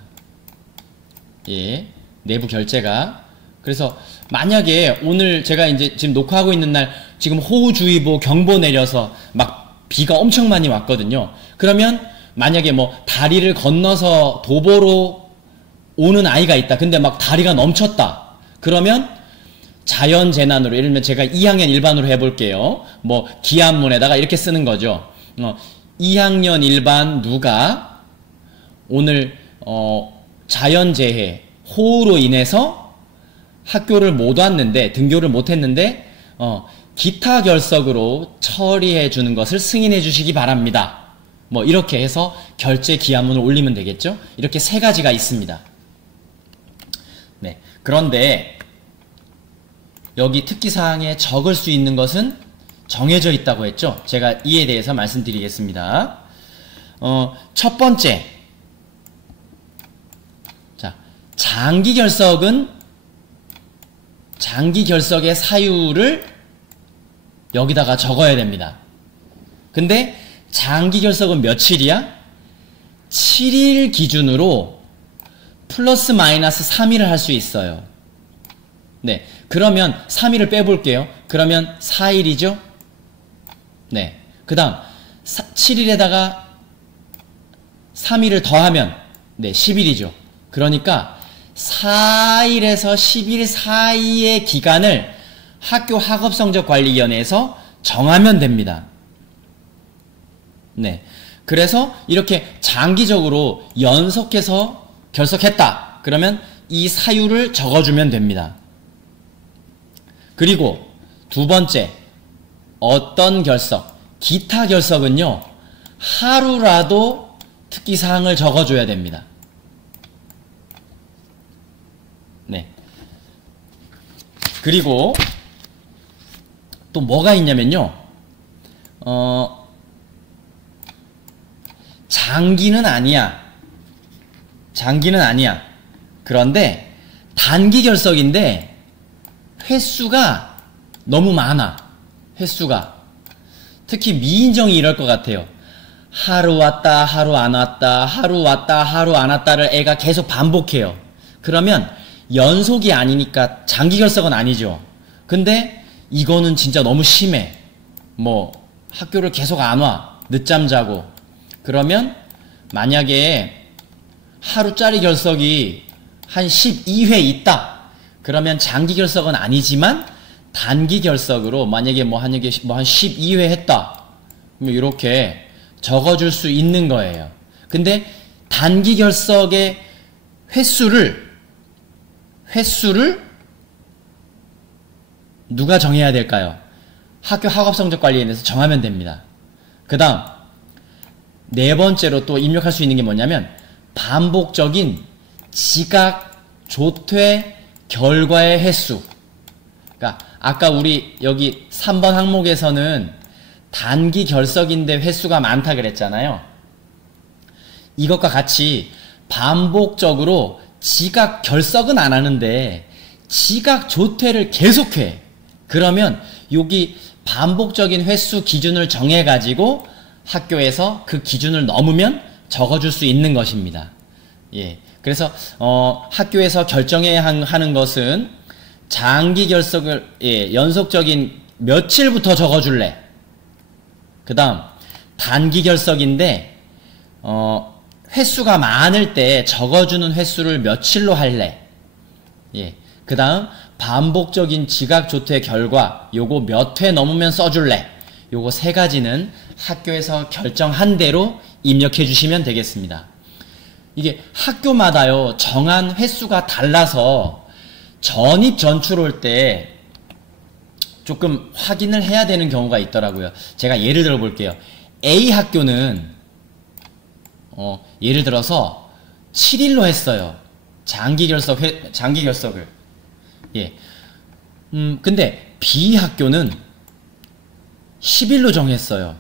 예, 내부 결재가. 그래서 만약에 오늘 제가 이제 지금 녹화하고 있는 날 지금 호우주의보 경보 내려서 막 비가 엄청 많이 왔거든요. 그러면 만약에 뭐 다리를 건너서 도보로 오는 아이가 있다. 근데 막 다리가 넘쳤다. 그러면 자연재난으로, 예를 들면 제가 2학년 일반으로 해볼게요. 뭐 기한문에다가 이렇게 쓰는 거죠. 2학년 일반 누가 오늘 자연재해, 호우로 인해서 학교를 못 왔는데, 등교를 못 했는데 기타 결석으로 처리해 주는 것을 승인해 주시기 바랍니다. 뭐 이렇게 해서 결재 기한문을 올리면 되겠죠. 이렇게 3가지가 있습니다. 네. 그런데 여기 특기사항에 적을 수 있는 것은 정해져 있다고 했죠. 제가 이에 대해서 말씀드리겠습니다. 첫 번째, 자, 장기 결석의 사유를 여기다가 적어야 됩니다. 근데 장기 결석은 며칠이야? 7일 기준으로 플러스 마이너스 3일을 할 수 있어요. 네. 그러면 3일을 빼볼게요. 그러면 4일이죠? 네. 그 다음 7일에다가 3일을 더하면 네, 10일이죠. 그러니까 4일에서 10일 사이의 기간을 학교 학업성적관리위원회에서 정하면 됩니다. 네. 그래서 이렇게 장기적으로 연속해서 결석했다. 그러면 이 사유를 적어주면 됩니다. 그리고 두 번째, 어떤 결석, 기타 결석은요, 하루라도 특기사항을 적어줘야 됩니다. 네. 그리고 또 뭐가 있냐면요, 장기는 아니야. 장기는 아니야. 그런데 단기 결석인데 횟수가 너무 많아. 횟수가. 특히 미인정이 이럴 것 같아요. 하루 왔다 하루 안 왔다 하루 왔다 하루 안 왔다를 애가 계속 반복해요. 그러면 연속이 아니니까 장기 결석은 아니죠. 근데 이거는 진짜 너무 심해. 뭐 학교를 계속 안 와. 늦잠 자고. 그러면 만약에 하루짜리 결석이 한 12회 있다. 그러면 장기 결석은 아니지만 단기 결석으로 만약에 뭐 한 12회 했다. 이렇게 적어줄 수 있는 거예요. 근데 단기 결석의 횟수를 누가 정해야 될까요? 학교 학업성적관리원에서 정하면 됩니다. 그 다음 네 번째로 또 입력할 수 있는 게 뭐냐면 반복적인 지각, 조퇴, 결과의 횟수. 그러니까 아까 우리 여기 3번 항목에서는 단기 결석인데 횟수가 많다 그랬잖아요. 이것과 같이 반복적으로 지각, 결석은 안 하는데 지각, 조퇴를 계속해. 그러면 여기 반복적인 횟수 기준을 정해가지고 학교에서 그 기준을 넘으면 적어줄 수 있는 것입니다. 예. 그래서 학교에서 결정해야 하는 것은 장기 결석을 연속적인 며칠부터 적어줄래. 그 다음 단기 결석인데 횟수가 많을 때 적어주는 횟수를 며칠로 할래. 예. 그 다음 반복적인 지각 조퇴 결과 요거 몇 회 넘으면 써줄래. 요거 세 가지는 학교에서 결정한 대로 입력해 주시면 되겠습니다. 이게 학교마다요 정한 횟수가 달라서 전입 전출 올 때 조금 확인을 해야 되는 경우가 있더라고요. 제가 예를 들어 볼게요. A 학교는 예를 들어서 7일로 했어요. 장기 결석을. 예. 근데 B 학교는 10일로 정했어요.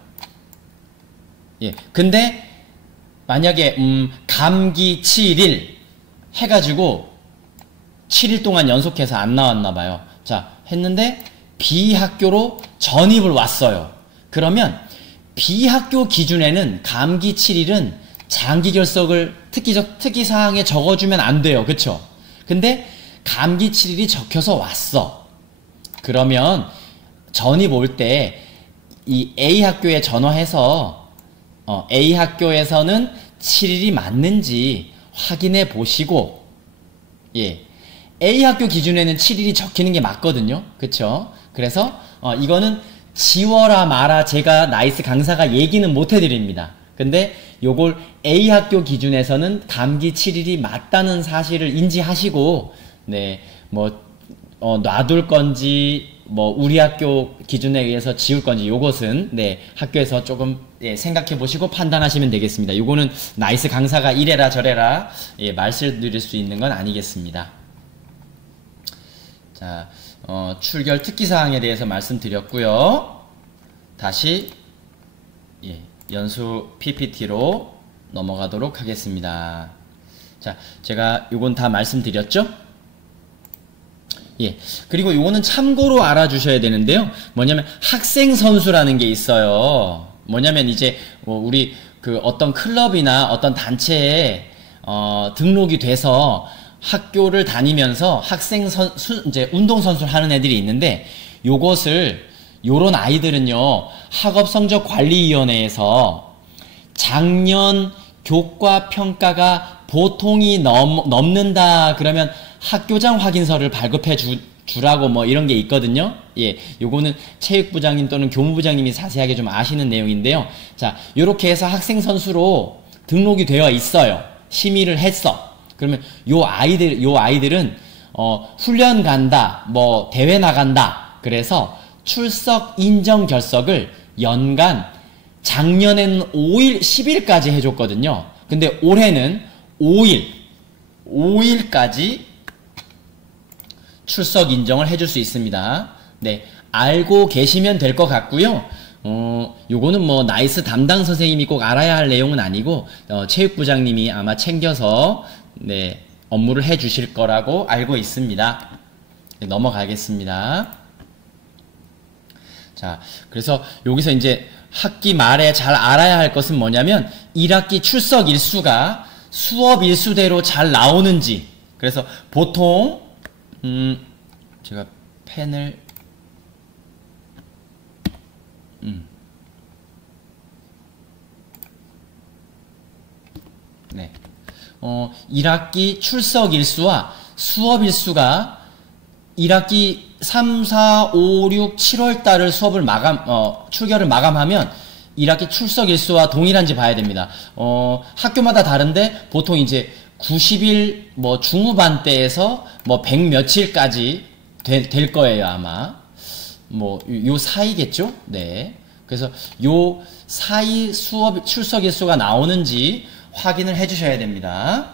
예. 근데 만약에 감기 7일 해가지고 7일 동안 연속해서 안 나왔나 봐요. 자, 했는데 B 학교로 전입을 왔어요. 그러면 B 학교 기준에는 감기 7일은 장기 결석을 특기사항에 적어주면 안 돼요. 그쵸? 근데 감기 7일이 적혀서 왔어. 그러면 전입 올 때 이 A 학교에 전화해서 A 학교에서는 7일이 맞는지 확인해 보시고, 예, A 학교 기준에는 7일이 적히는 게 맞거든요. 그쵸? 그래서 이거는 지워라 마라 제가 나이스 강사가 얘기는 못 해드립니다. 근데 요걸 A 학교 기준에서는 감기 7일이 맞다는 사실을 인지하시고, 네, 뭐 놔둘 건지 뭐 우리 학교 기준에 의해서 지울 건지 요것은 네 학교에서 조금 생각해 보시고 판단하시면 되겠습니다. 요거는 나이스 강사가 이래라 저래라 말씀드릴 수 있는 건 아니겠습니다. 자, 출결 특기사항에 대해서 말씀드렸고요. 다시 연수 PPT로 넘어가도록 하겠습니다. 자, 제가 요건 다 말씀드렸죠? 예. 그리고 요거는 참고로 알아주셔야 되는데요. 뭐냐면 학생 선수라는 게 있어요. 뭐냐면 이제 우리 그 어떤 클럽이나 어떤 단체에 등록이 돼서 학교를 다니면서 학생 이제 운동선수를 하는 애들이 있는데 요런 아이들은요. 학업성적관리위원회에서 작년 교과 평가가 보통이 넘는다 그러면 학교장 확인서를 발급해 주라고 뭐 이런 게 있거든요. 예, 요거는 체육부장님 또는 교무부장님이 자세하게 좀 아시는 내용인데요. 자, 요렇게 해서 학생 선수로 등록이 되어 있어요. 심의를 했어. 그러면 요 아이들은 훈련 간다, 뭐 대회 나간다. 그래서 출석 인정 결석을 연간 작년에는 5일, 10일까지 해줬거든요. 근데 올해는 5일까지 출석 인정을 해줄 수 있습니다. 네, 알고 계시면 될 것 같고요. 요거는 뭐 나이스 담당 선생님이 꼭 알아야 할 내용은 아니고 체육부장님이 아마 챙겨서 네, 업무를 해 주실 거라고 알고 있습니다. 네, 넘어가겠습니다. 자, 그래서 여기서 이제 학기 말에 잘 알아야 할 것은 뭐냐면 1학기 출석 일수가 수업 일수대로 잘 나오는지. 그래서 보통 제가 펜을 네. 1학기 출석 일수와 수업 일수가 1학기 3, 4, 5, 6, 7월 달을 수업을 출결을 마감하면 1학기 출석 일수와 동일한지 봐야 됩니다. 학교마다 다른데 보통 이제 90일 뭐 중후반 때에서 뭐 100 며칠까지 될 거예요, 아마. 뭐 요 사이겠죠? 네. 그래서 요 사이 수업 출석 일수가 나오는지 확인을 해 주셔야 됩니다.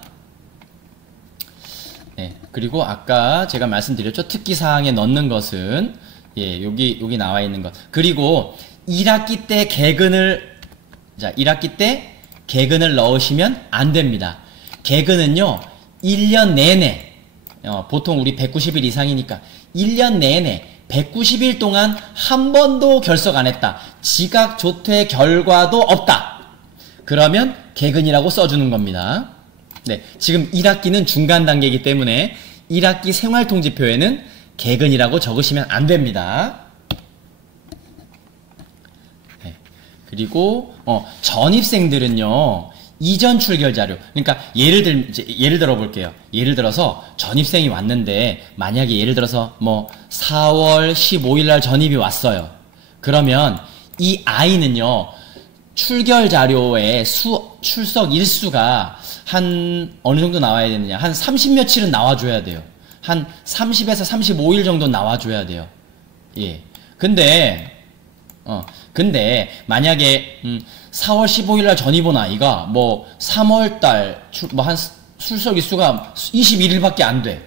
네. 그리고 아까 제가 말씀드렸죠. 특기사항에 넣는 것은 예, 여기 나와 있는 것. 그리고 1학기 때 개근을 1학기 때 개근을 넣으시면 안 됩니다. 개근은요. 1년 내내 보통 우리 190일 이상이니까 1년 내내 190일 동안 한 번도 결석 안 했다. 지각 조퇴 결과도 없다. 그러면 개근이라고 써주는 겁니다. 네, 지금 1학기는 중간 단계이기 때문에 1학기 생활통지표에는 개근이라고 적으시면 안 됩니다. 네, 그리고 전입생들은요. 이전 출결 자료. 그러니까 예를 들어 볼게요. 예를 들어서 전입생이 왔는데 만약에 예를 들어서 뭐 4월 15일 날 전입이 왔어요. 그러면 이 아이는요. 출결 자료에 출석 일수가 한 어느 정도 나와야 되느냐? 한 30 며칠은 나와줘야 돼요. 한 30에서 35일 정도 나와줘야 돼요. 예. 근데 만약에 4월 15일 날 전입 온 아이가 뭐 3월 달 뭐 한 출석 일수가 21일밖에 안 돼.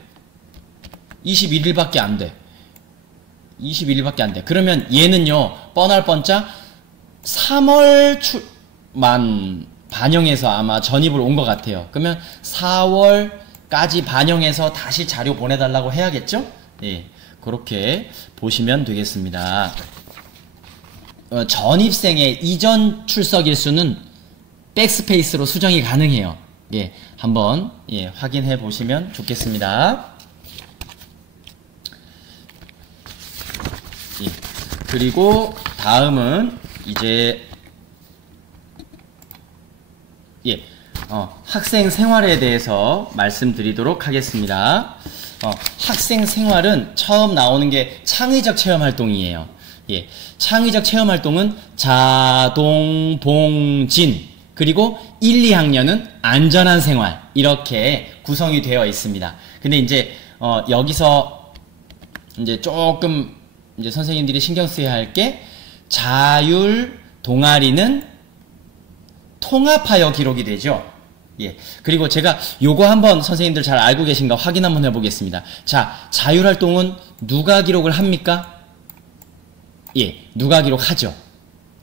21일밖에 안 돼. 21일밖에 안 돼. 그러면 얘는요. 뻔할 뻔짜 3월만 반영해서 아마 전입을 온 것 같아요. 그러면 4월까지 반영해서 다시 자료 보내달라고 해야겠죠? 예, 그렇게 보시면 되겠습니다. 전입생의 이전 출석 일수는 백스페이스로 수정이 가능해요. 예, 한번 확인해 보시면 좋겠습니다. 예, 그리고 다음은 이제 학생 생활에 대해서 말씀드리도록 하겠습니다. 학생 생활은 처음 나오는 게 창의적 체험 활동이에요. 예, 창의적 체험 활동은 자동, 봉진, 그리고 1, 2학년은 안전한 생활, 이렇게 구성이 되어 있습니다. 근데 이제 여기서 이제 조금 이제 선생님들이 신경 써야 할 게 자율 동아리는 통합하여 기록이 되죠. 예. 그리고 제가 요거 한번 선생님들 잘 알고 계신가 확인 한번 해보겠습니다. 자, 자율활동은 누가 기록을 합니까? 예. 누가 기록하죠?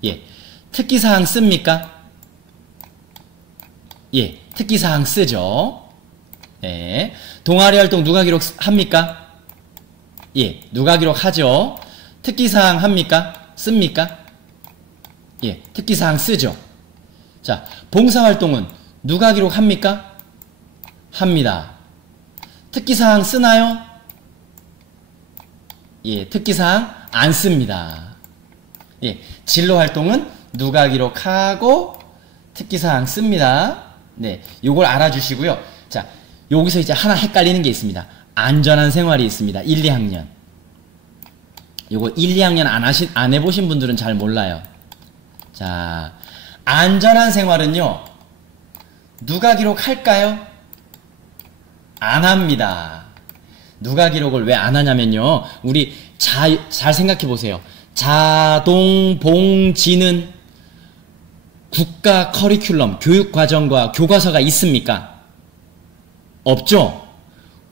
예. 특기사항 씁니까? 예. 특기사항 쓰죠. 예. 동아리활동 누가 기록합니까? 예. 누가 기록하죠? 특기사항 합니까? 씁니까? 예. 특기사항 쓰죠. 자, 봉사활동은 누가 기록합니까? 합니다. 특기사항 쓰나요? 예, 특기사항 안 씁니다. 예, 진로활동은 누가 기록하고 특기사항 씁니다. 네, 요걸 알아주시고요. 자, 여기서 이제 하나 헷갈리는 게 있습니다. 안전한 생활이 있습니다. 1, 2학년. 요거 1, 2학년 안 해보신 분들은 잘 몰라요. 자, 안전한 생활은요, 누가 기록할까요? 안 합니다. 누가 기록을 왜 안 하냐면요. 우리 잘 생각해 보세요. 자동봉지는 국가 커리큘럼, 교육과정과 교과서가 있습니까? 없죠?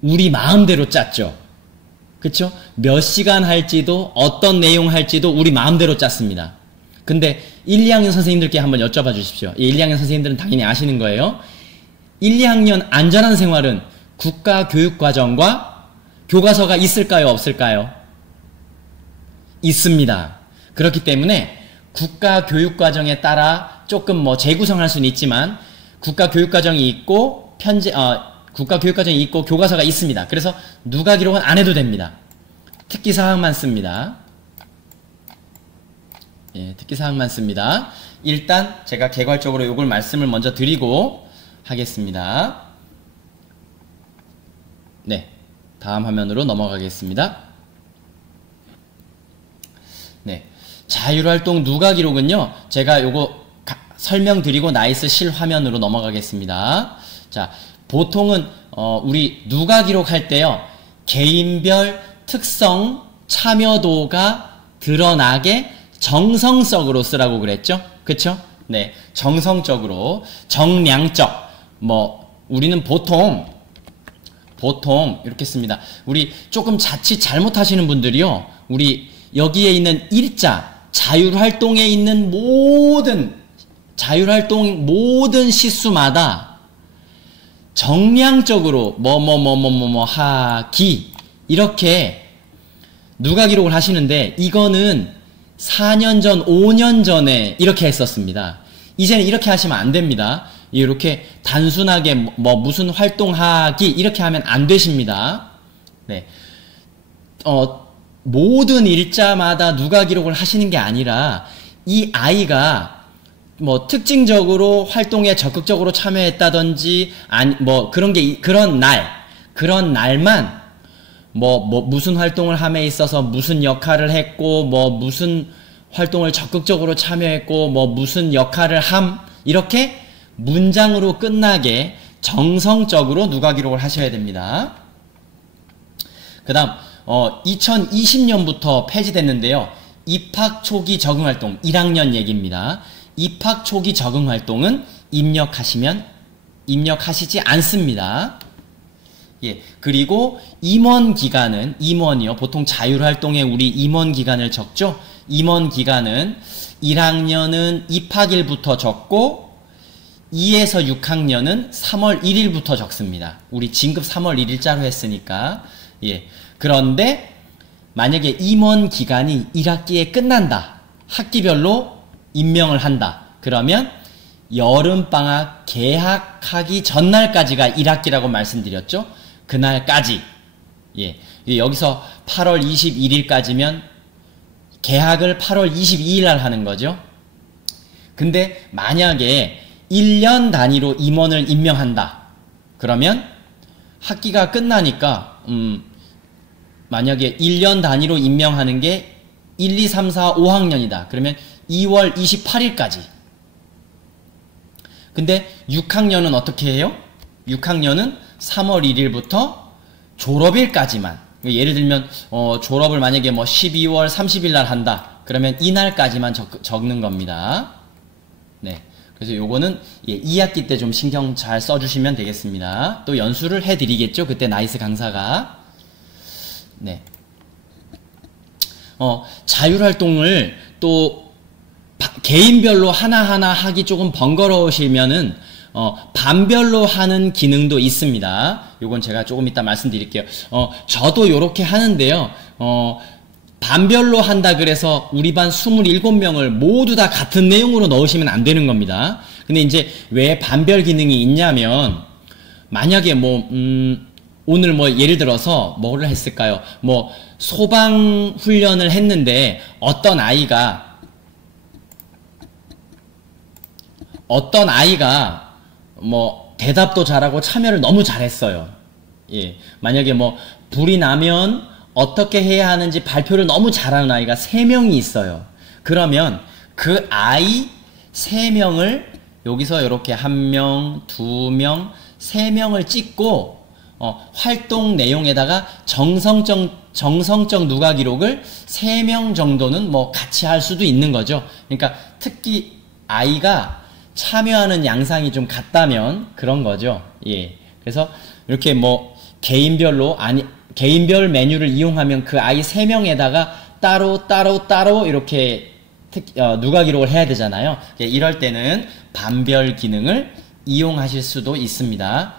우리 마음대로 짰죠. 그쵸? 몇 시간 할지도 어떤 내용 할지도 우리 마음대로 짰습니다. 근데 1, 2학년 선생님들께 한번 여쭤봐 주십시오. 1, 2학년 선생님들은 당연히 아시는 거예요. 1, 2학년 안전한 생활은 국가 교육과정과 교과서가 있을까요? 없을까요? 있습니다. 그렇기 때문에 국가 교육과정에 따라 조금 뭐 재구성할 수는 있지만 국가 교육과정이 있고 국가 교육과정이 있고 교과서가 있습니다. 그래서 누가 기록은 안 해도 됩니다. 특기사항만 씁니다. 예, 특기사항만 씁니다. 일단 제가 개괄적으로 요걸 말씀을 먼저 드리고 하겠습니다. 네, 다음 화면으로 넘어가겠습니다. 네, 자율활동 누가 기록은요, 제가 요거 설명드리고 나이스 실화면으로 넘어가겠습니다. 자, 보통은 우리 누가 기록할 때요, 개인별 특성 참여도가 드러나게 정성적으로 쓰라고 그랬죠? 그쵸? 네, 정성적으로, 정량적. 우리는 보통 이렇게 씁니다. 우리 조금 자칫 잘못하시는 분들이요, 우리 여기에 있는 일자, 자율활동에 있는 자율활동 모든 시수마다 정량적으로 하기 이렇게 누가 기록을 하시는데, 이거는 4년 전, 5년 전에 이렇게 했었습니다. 이제는 이렇게 하시면 안 됩니다. 이렇게 단순하게 무슨 활동하기 이렇게 하면 안 되십니다. 네. 모든 일자마다 누가 기록을 하시는 게 아니라 이 아이가 특징적으로 활동에 적극적으로 참여했다든지 그런 날만 무슨 활동을 함에 있어서 무슨 역할을 했고 무슨 활동을 적극적으로 참여했고 무슨 역할을 이렇게 문장으로 끝나게 정성적으로 누가 기록을 하셔야 됩니다. 그 다음 2020년부터 폐지됐는데요. 입학 초기 적응활동 1학년 얘기입니다. 입학 초기 적응활동은 입력하시지 않습니다. 예, 그리고 임원이요. 보통 자율활동에 우리 임원기간을 적죠. 임원기간은 1학년은 입학일부터 적고 2에서 6학년은 3월 1일부터 적습니다. 우리 진급 3월 1일자로 했으니까. 예. 그런데 만약에 임원기간이 1학기에 끝난다. 학기별로 임명을 한다. 그러면 여름방학 개학하기 전날까지가 1학기라고 말씀드렸죠. 그날까지. 예. 여기서 8월 21일까지면 개학을 8월 22일 날 하는 거죠. 근데 만약에 1년 단위로 임원을 임명한다. 그러면 학기가 끝나니까 만약에 1년 단위로 임명하는 게 1, 2, 3, 4, 5학년이다. 그러면 2월 28일까지. 근데 6학년은 어떻게 해요? 6학년은 3월 1일부터 졸업일까지만. 예를 들면 졸업을 만약에 12월 30일 날 한다. 그러면 이날까지만 적는 겁니다. 네. 그래서 요거는 2학기 때 좀 신경 잘 써주시면 되겠습니다. 또 연수를 해드리겠죠. 그때 나이스 강사가. 네. 자율활동을 또 개인별로 하나하나 하기 조금 번거로우시면은 반별로 하는 기능도 있습니다. 요건 제가 조금 이따 말씀드릴게요. 저도 요렇게 하는데요. 반별로 한다 그래서 우리 반 27명을 모두 다 같은 내용으로 넣으시면 안 되는 겁니다. 근데 이제 왜 반별 기능이 있냐면, 만약에 오늘 예를 들어서 뭐를 했을까요? 소방 훈련을 했는데 어떤 아이가 대답도 잘하고 참여를 너무 잘했어요. 예. 만약에 불이 나면 어떻게 해야 하는지 발표를 너무 잘하는 아이가 3명이 있어요. 그러면 그 아이 3명을 여기서 이렇게 1명, 2명, 3명을 찍고 활동 내용에다가 정성적 누가 기록을 3명 정도는 뭐 같이 할 수도 있는 거죠. 그러니까 특히 아이가 참여하는 양상이 좀 같다면 그런 거죠. 예. 그래서 이렇게 뭐 개인별 메뉴를 이용하면 그 아이 3명에다가 따로 이렇게 누가 기록을 해야 되잖아요. 이럴 때는 반별 기능을 이용하실 수도 있습니다.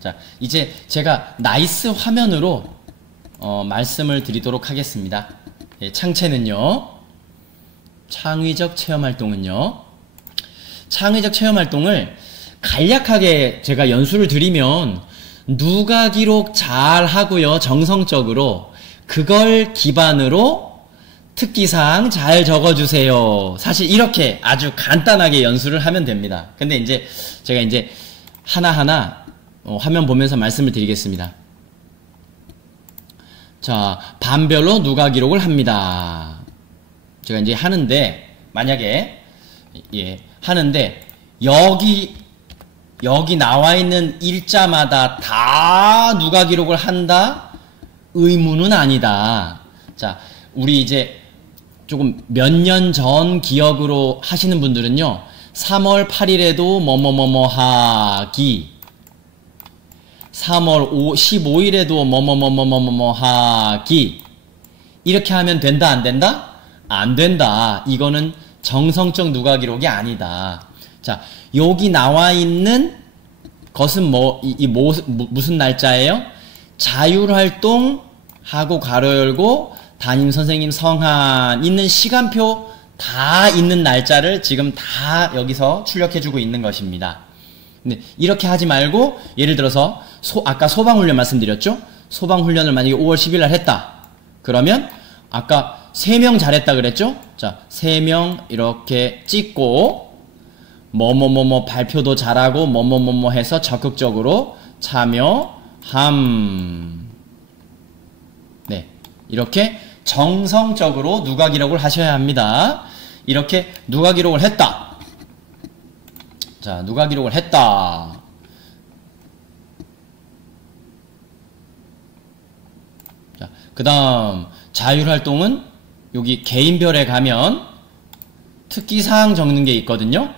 자, 이제 제가 나이스 화면으로 말씀을 드리도록 하겠습니다. 예, 창체는요. 창의적 체험활동은요. 창의적 체험활동을 간략하게 제가 연수를 드리면 누가 기록 잘 하고요. 정성적으로 그걸 기반으로 특기사항 잘 적어주세요. 사실 이렇게 아주 간단하게 연수를 하면 됩니다. 근데 이제 제가 이제 하나하나 화면 보면서 말씀을 드리겠습니다. 자, 반별로 누가 기록을 합니다. 제가 이제 하는데, 만약에, 하는데, 여기 나와 있는 일자마다 다 누가 기록을 한다? 의무는 아니다. 자, 우리 이제 조금 몇 년 전 기억으로 하시는 분들은요, 3월 8일에도 뭐뭐뭐뭐 하기, 3월 15일에도 뭐뭐뭐뭐뭐뭐 하기, 이렇게 하면 된다, 안 된다? 안 된다. 이거는 정성적 누가 기록이 아니다. 자, 여기 나와 있는 것은 무슨 날짜예요? 자율활동 하고 가로 열고 담임 선생님 성함 있는 시간표 다 있는 날짜를 지금 다 여기서 출력해주고 있는 것입니다. 근데 이렇게 하지 말고 예를 들어서 아까 소방훈련 말씀드렸죠? 소방훈련을 만약에 5월 10일 날 했다. 그러면 아까 3명 잘했다 그랬죠? 자, 3명 이렇게 찍고 뭐뭐뭐뭐 발표도 잘하고 뭐뭐뭐뭐 해서 적극적으로 참여함. 네, 이렇게 정성적으로 누가 기록을 하셔야 합니다. 이렇게 누가 기록을 했다. 자, 누가 기록을 했다. 자, 그 다음 자율활동은 여기 개인별에 가면 특기사항 적는 게 있거든요.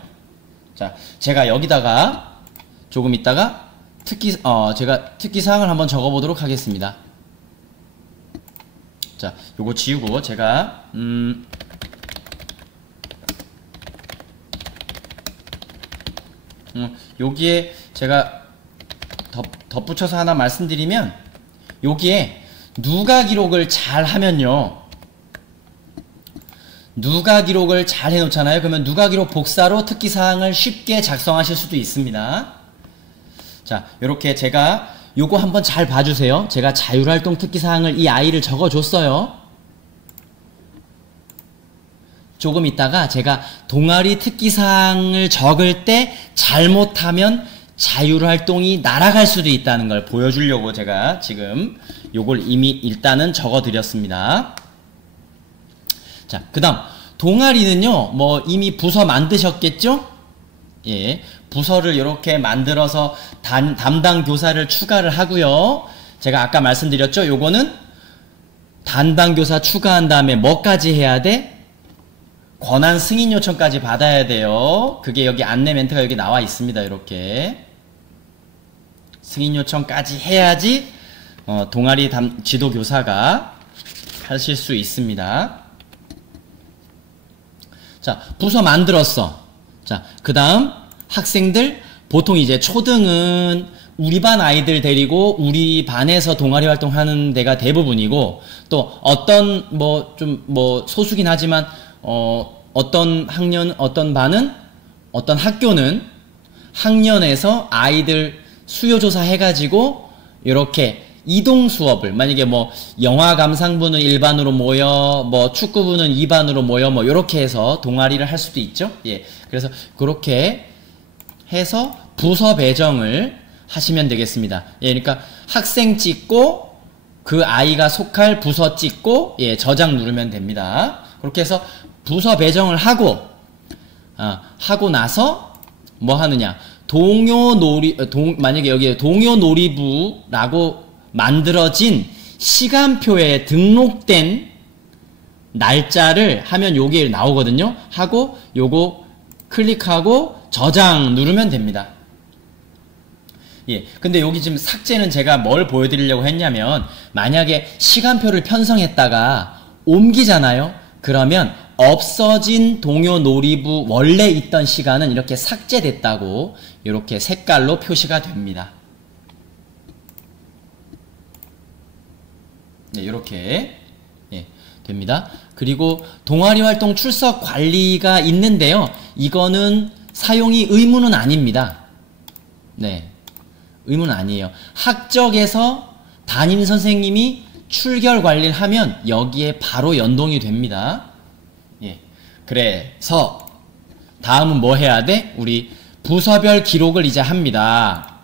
자, 제가 여기다가 조금 있다가 제가 특기사항을 한번 적어보도록 하겠습니다. 자, 요거 지우고 제가 여기에 제가 덧붙여서 하나 말씀드리면 여기에 누가 기록을 잘 하면요. 누가 기록을 잘 해놓잖아요. 그러면 누가 기록 복사로 특기사항을 쉽게 작성하실 수도 있습니다. 자, 요렇게 제가 요거 한번 잘 봐주세요. 제가 자율활동 특기사항을 이 아이를 적어줬어요. 조금 있다가 제가 동아리 특기사항을 적을 때 잘못하면 자율활동이 날아갈 수도 있다는 걸 보여주려고 제가 지금 요걸 이미 일단은 적어드렸습니다. 자, 그 다음 동아리는요, 뭐 이미 부서 만드셨겠죠? 예, 부서를 이렇게 만들어서 담당 교사를 추가를 하고요. 제가 아까 말씀드렸죠? 요거는 담당 교사 추가한 다음에 뭐까지 해야 돼? 권한 승인 요청까지 받아야 돼요. 그게 여기 안내 멘트가 여기 나와 있습니다. 이렇게 승인 요청까지 해야지 동아리 지도 교사가 하실 수 있습니다. 자, 부서 만들었어. 자, 그 다음 학생들 보통 이제 초등은 우리 반 아이들 데리고 우리 반에서 동아리 활동하는 데가 대부분이고, 또 어떤 소수긴 하지만 어떤 학년, 어떤 반은, 어떤 학교는 학년에서 아이들 수요조사 해가지고 이렇게 이동 수업을, 만약에 뭐 영화 감상부는 1반으로 모여, 뭐 축구부는 2반으로 모여, 뭐 이렇게 해서 동아리를 할 수도 있죠. 예, 그래서 그렇게 해서 부서 배정을 하시면 되겠습니다. 예, 그러니까 학생 찍고 그 아이가 속할 부서 찍고, 예, 저장 누르면 됩니다. 그렇게 해서 부서 배정을 하고 나서 뭐 하느냐, 만약에 여기에 동요놀이부라고 만들어진 시간표에 등록된 날짜를 하면 요게 나오거든요. 하고 요거 클릭하고 저장 누르면 됩니다. 예. 근데 여기 지금 삭제는 제가 뭘 보여드리려고 했냐면, 만약에 시간표를 편성했다가 옮기잖아요. 그러면 없어진 동요놀이부 원래 있던 시간은 이렇게 삭제됐다고 이렇게 색깔로 표시가 됩니다. 네, 이렇게 됩니다. 그리고 동아리 활동 출석 관리가 있는데요. 이거는 사용이 의무는 아닙니다. 네, 의무는 아니에요. 학적에서 담임 선생님이 출결 관리를 하면 여기에 바로 연동이 됩니다. 예. 그래서 다음은 뭐 해야 돼? 우리 부서별 기록을 이제 합니다.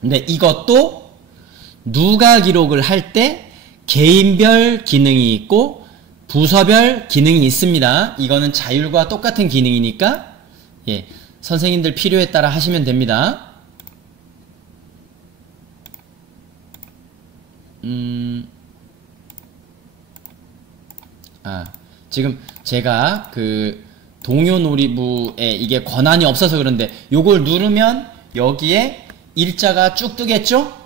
근데 이것도 누가 기록을 할 때 개인별 기능이 있고 부서별 기능이 있습니다. 이거는 자율과 똑같은 기능이니까 예, 선생님들 필요에 따라 하시면 됩니다. 지금 제가 그 동요놀이부에 이게 권한이 없어서 그런데 요걸 누르면 여기에 일자가 쭉 뜨겠죠?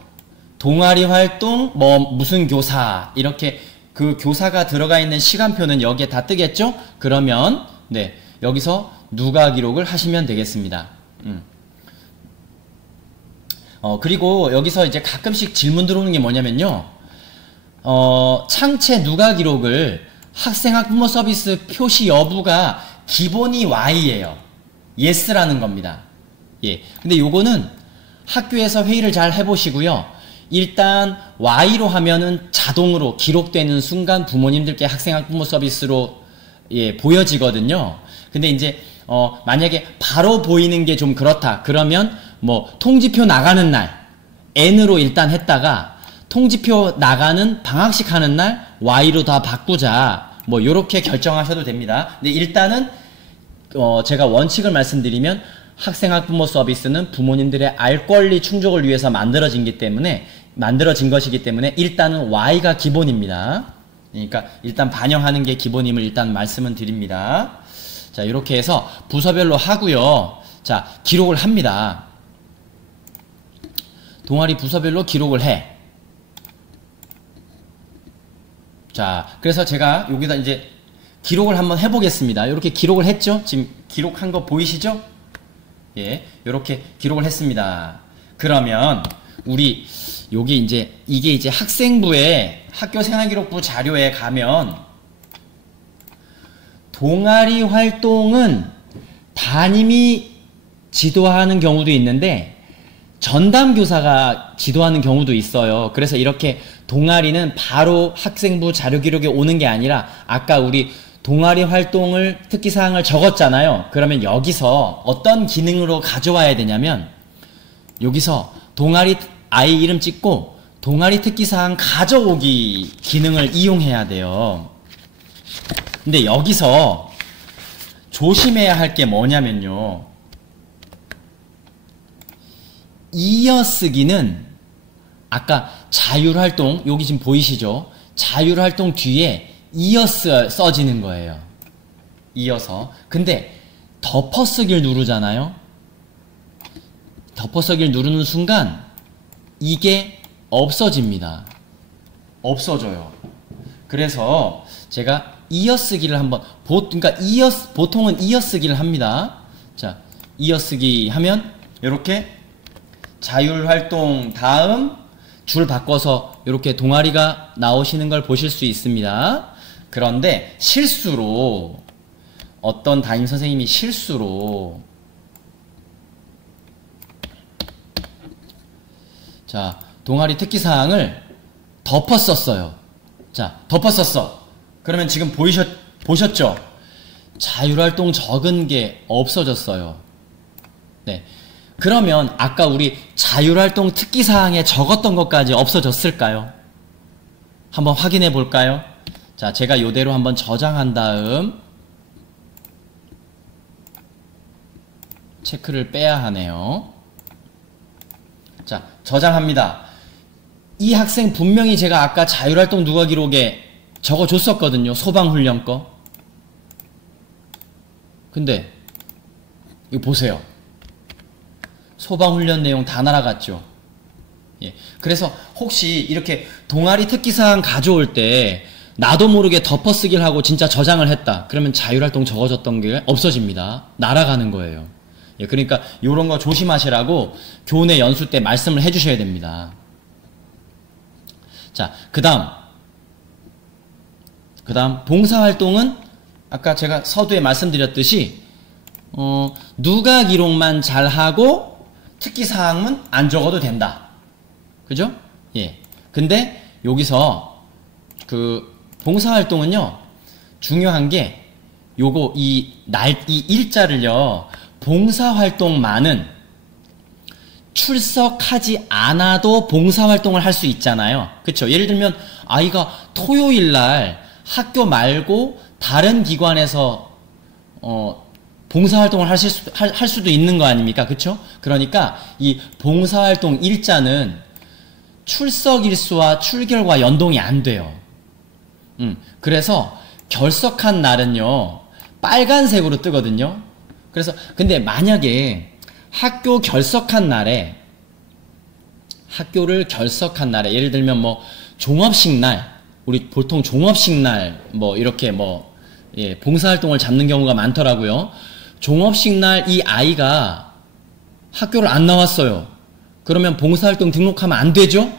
동아리 활동 뭐 무슨 교사 이렇게 그 교사가 들어가 있는 시간표는 여기에 다 뜨겠죠? 그러면 네, 여기서 누가 기록을 하시면 되겠습니다. 그리고 여기서 이제 가끔씩 질문 들어오는 게 뭐냐면요. 창체 누가 기록을 학생 학부모 서비스 표시 여부가 기본이 Y예요. Yes라는 겁니다. 예. 근데 요거는 학교에서 회의를 잘 해보시고요. 일단 Y로 하면은 자동으로 기록되는 순간 부모님들께 학생 학부모 서비스로 예, 보여지거든요. 근데 이제 만약에 바로 보이는 게 좀 그렇다. 그러면 뭐 통지표 나가는 날 N으로 일단 했다가 통지표 나가는 방학식 하는 날 Y로 다 바꾸자. 뭐 요렇게 결정하셔도 됩니다. 근데 일단은 제가 원칙을 말씀드리면 학생 학부모 서비스는 부모님들의 알 권리 충족을 위해서 만들어진 것이기 때문에 일단은 Y가 기본입니다. 그러니까 일단 반영하는 게 기본임을 일단 말씀은 드립니다. 자, 이렇게 해서 부서별로 하고요. 자, 기록을 합니다. 동아리 부서별로 기록을 해. 자, 그래서 제가 여기다 이제 기록을 한번 해보겠습니다. 이렇게 기록을 했죠? 지금 기록한 거 보이시죠? 예, 이렇게 기록을 했습니다. 그러면 우리 여기 이게 이제 학생부의 학교생활기록부 자료에 가면 동아리 활동은 담임이 지도하는 경우도 있는데 전담교사가 지도하는 경우도 있어요. 그래서 이렇게 동아리는 바로 학생부 자료기록에 오는 게 아니라 아까 우리 동아리 활동을 특기사항을 적었잖아요. 그러면 여기서 어떤 기능으로 가져와야 되냐면 여기서 동아리 아이 이름 찍고 동아리 특기사항 가져오기 기능을 이용해야 돼요. 근데 여기서 조심해야 할 게 뭐냐면요. 이어쓰기는 아까 자율활동 여기 지금 보이시죠? 자율활동 뒤에 이어서 써지는 거예요. 이어서. 근데 덮어쓰기를 누르잖아요. 덮어쓰기를 누르는 순간 이게 없어집니다. 없어져요. 그래서 제가 이어쓰기를 한번 그러니까 보통은 이어쓰기를 합니다. 자, 이어쓰기 하면 이렇게 자율활동 다음 줄 바꿔서 이렇게 동아리가 나오시는 걸 보실 수 있습니다. 그런데 실수로 어떤 담임 선생님이 실수로 자, 동아리 특기사항을 덮었었어요. 자, 덮었었어. 그러면 지금 보셨죠? 자율활동 적은 게 없어졌어요. 네. 그러면 아까 우리 자율활동 특기사항에 적었던 것까지 없어졌을까요? 한번 확인해 볼까요? 자, 제가 이대로 한번 저장한 다음 체크를 빼야 하네요. 자, 저장합니다. 이 학생 분명히 제가 아까 자율활동 누가 기록에 적어줬었거든요. 소방훈련 거. 근데 이거 보세요. 소방훈련 내용 다 날아갔죠. 예. 그래서 혹시 이렇게 동아리 특기사항 가져올 때 나도 모르게 덮어쓰기를 하고 진짜 저장을 했다. 그러면 자율활동 적어줬던 게 없어집니다. 날아가는 거예요. 예. 그러니까 이런 거 조심하시라고 교내 연수 때 말씀을 해주셔야 됩니다. 자, 그 다음 봉사활동은 아까 제가 서두에 말씀드렸듯이 누가 기록만 잘하고 특기사항은 안 적어도 된다. 그죠? 예. 근데 여기서 그 봉사활동은요, 중요한 게 요거 이 일자를요, 봉사활동만은 출석하지 않아도 봉사활동을 할 수 있잖아요. 그쵸? 예를 들면 아이가 토요일날 학교 말고 다른 기관에서 봉사활동을 할 수도 있는 거 아닙니까? 그쵸? 그러니까 이 봉사활동 일자는 출석일수와 출결과 연동이 안 돼요. 그래서 결석한 날은요, 빨간색으로 뜨거든요. 그래서 근데 만약에 학교를 결석한 날에 예를 들면 뭐 종업식 날, 우리 보통 종업식 날 뭐 이렇게 뭐 예, 봉사활동을 잡는 경우가 많더라고요. 종업식 날 이 아이가 학교를 안 나왔어요. 그러면 봉사활동 등록하면 안 되죠?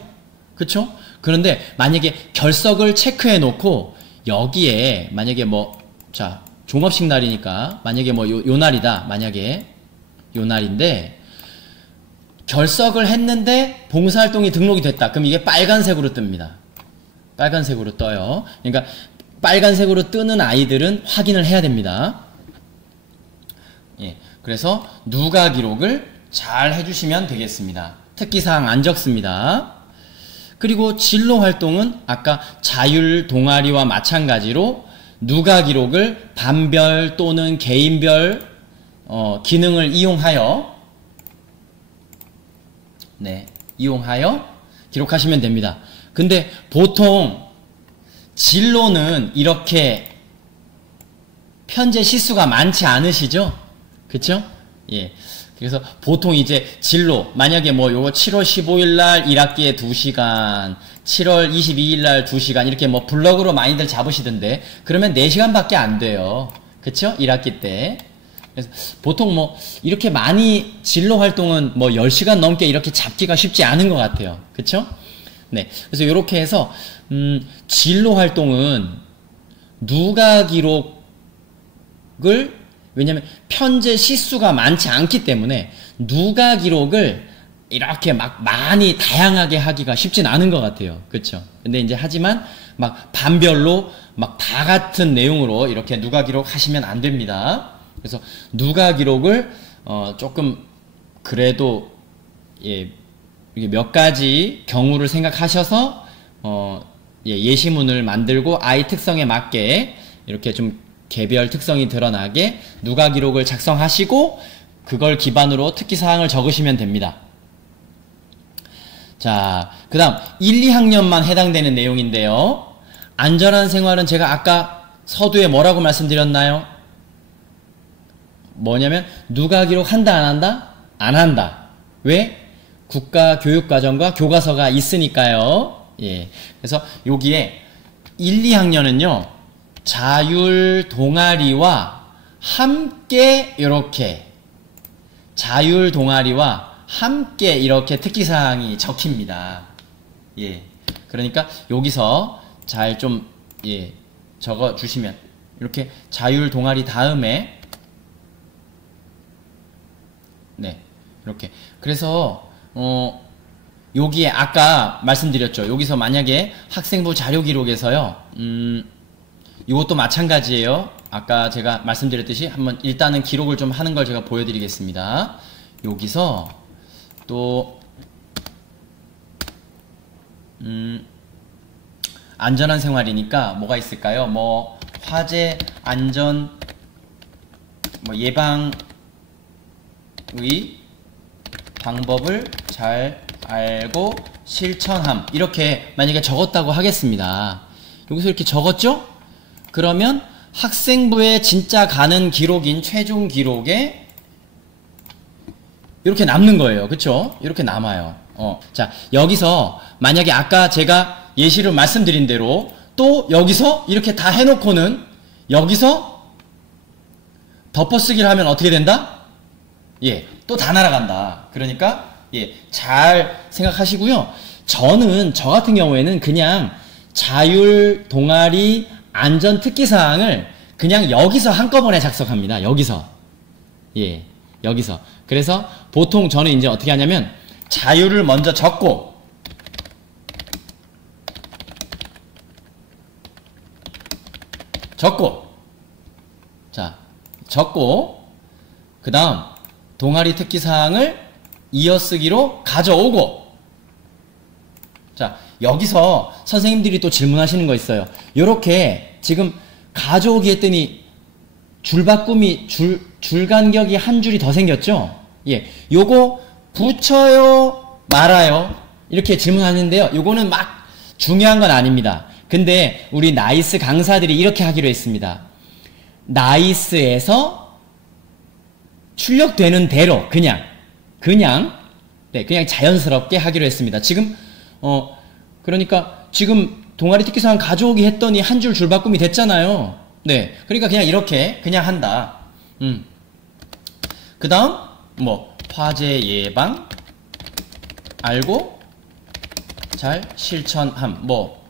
그쵸? 그런데 만약에 결석을 체크해 놓고 여기에 만약에 뭐 자 종업식 날이니까 만약에 뭐 요 날이다. 만약에 요 날인데 결석을 했는데 봉사활동이 등록이 됐다. 그럼 이게 빨간색으로 뜹니다. 빨간색으로 떠요. 그러니까 빨간색으로 뜨는 아이들은 확인을 해야 됩니다. 예, 그래서 누가 기록을 잘 해주시면 되겠습니다. 특기사항 안 적습니다. 그리고 진로활동은 아까 자율 동아리와 마찬가지로 누가 기록을 반별 또는 개인별 기능을 이용하여 기록하시면 됩니다. 근데 보통 진로는 이렇게 편제 시수가 많지 않으시죠? 그쵸? 예. 그래서 보통 이제 진로, 만약에 뭐 요거 7월 15일 날 1학기에 2시간, 7월 22일 날 2시간, 이렇게 뭐 블럭으로 많이들 잡으시던데, 그러면 4시간 밖에 안 돼요. 그쵸? 1학기 때. 그래서 보통 뭐 이렇게 많이 진로 활동은 뭐 10시간 넘게 이렇게 잡기가 쉽지 않은 것 같아요. 그쵸? 네. 그래서 이렇게 해서 진로 활동은 누가 기록을, 왜냐면 편제 시수가 많지 않기 때문에 누가 기록을 이렇게 막 많이 다양하게 하기가 쉽진 않은 것 같아요. 그쵸? 근데 이제 하지만 막 반별로 막 다 같은 내용으로 이렇게 누가 기록 하시면 안 됩니다. 그래서 누가 기록을 조금 그래도 예, 몇 가지 경우를 생각하셔서 예시문을 만들고 아이 특성에 맞게 이렇게 좀 개별 특성이 드러나게 누가 기록을 작성하시고 그걸 기반으로 특기사항을 적으시면 됩니다. 자, 그 다음 1, 2학년만 해당되는 내용인데요. 안전한 생활은 제가 아까 서두에 뭐라고 말씀드렸나요? 뭐냐면 누가 기록한다 안 한다? 안 한다. 왜? 국가교육과정과 교과서가 있으니까요. 예. 그래서 여기에 1, 2학년은요. 자율 동아리와 함께 이렇게 자율 동아리와 함께 이렇게 특기사항이 적힙니다. 예. 그러니까 여기서 잘 좀 예, 적어 주시면 이렇게 자율 동아리 다음에 네. 이렇게. 그래서 여기에 아까 말씀드렸죠. 여기서 만약에 학생부 자료 기록에서요. 이것도 마찬가지예요. 아까 제가 말씀드렸듯이 한번 일단은 기록을 좀 하는 걸 제가 보여드리겠습니다. 여기서 또 안전한 생활이니까 뭐가 있을까요? 뭐 화재 안전 뭐 예방 방법을 잘 알고 실천함. 이렇게 만약에 적었다고 하겠습니다. 여기서 이렇게 적었죠? 그러면 학생부의 진짜 가는 기록인 최종 기록에 이렇게 남는 거예요. 그쵸? 이렇게 남아요. 자, 여기서 만약에 아까 제가 예시로 말씀드린 대로 또 여기서 이렇게 다 해놓고는 여기서 덮어쓰기를 하면 어떻게 된다? 예, 또 다 날아간다. 그러니까 예, 잘 생각하시고요. 저 같은 경우에는 그냥 자율, 동아리, 안전 특기사항을 그냥 여기서 한꺼번에 작성합니다. 여기서. 예, 여기서. 그래서 보통 저는 이제 어떻게 하냐면 자율을 먼저 적고 자, 적고 그 다음 동아리 특기사항을 이어쓰기로 가져오고 자, 여기서 선생님들이 또 질문하시는 거 있어요. 요렇게 지금 가져오기 했더니 줄바꿈이 줄 간격이 한 줄이 더 생겼죠? 예. 요거 붙여요? 말아요? 이렇게 질문하는데요. 요거는 막 중요한 건 아닙니다. 근데 우리 나이스 강사들이 이렇게 하기로 했습니다. 나이스에서 출력되는 대로 그냥 자연스럽게 하기로 했습니다. 지금 그러니까 지금 동아리 특기사항 가져오기 했더니 한 줄 줄바꿈이 됐잖아요. 네. 그러니까 그냥 이렇게 그냥 한다. 그 다음 뭐 화재 예방 알고 잘 실천함 뭐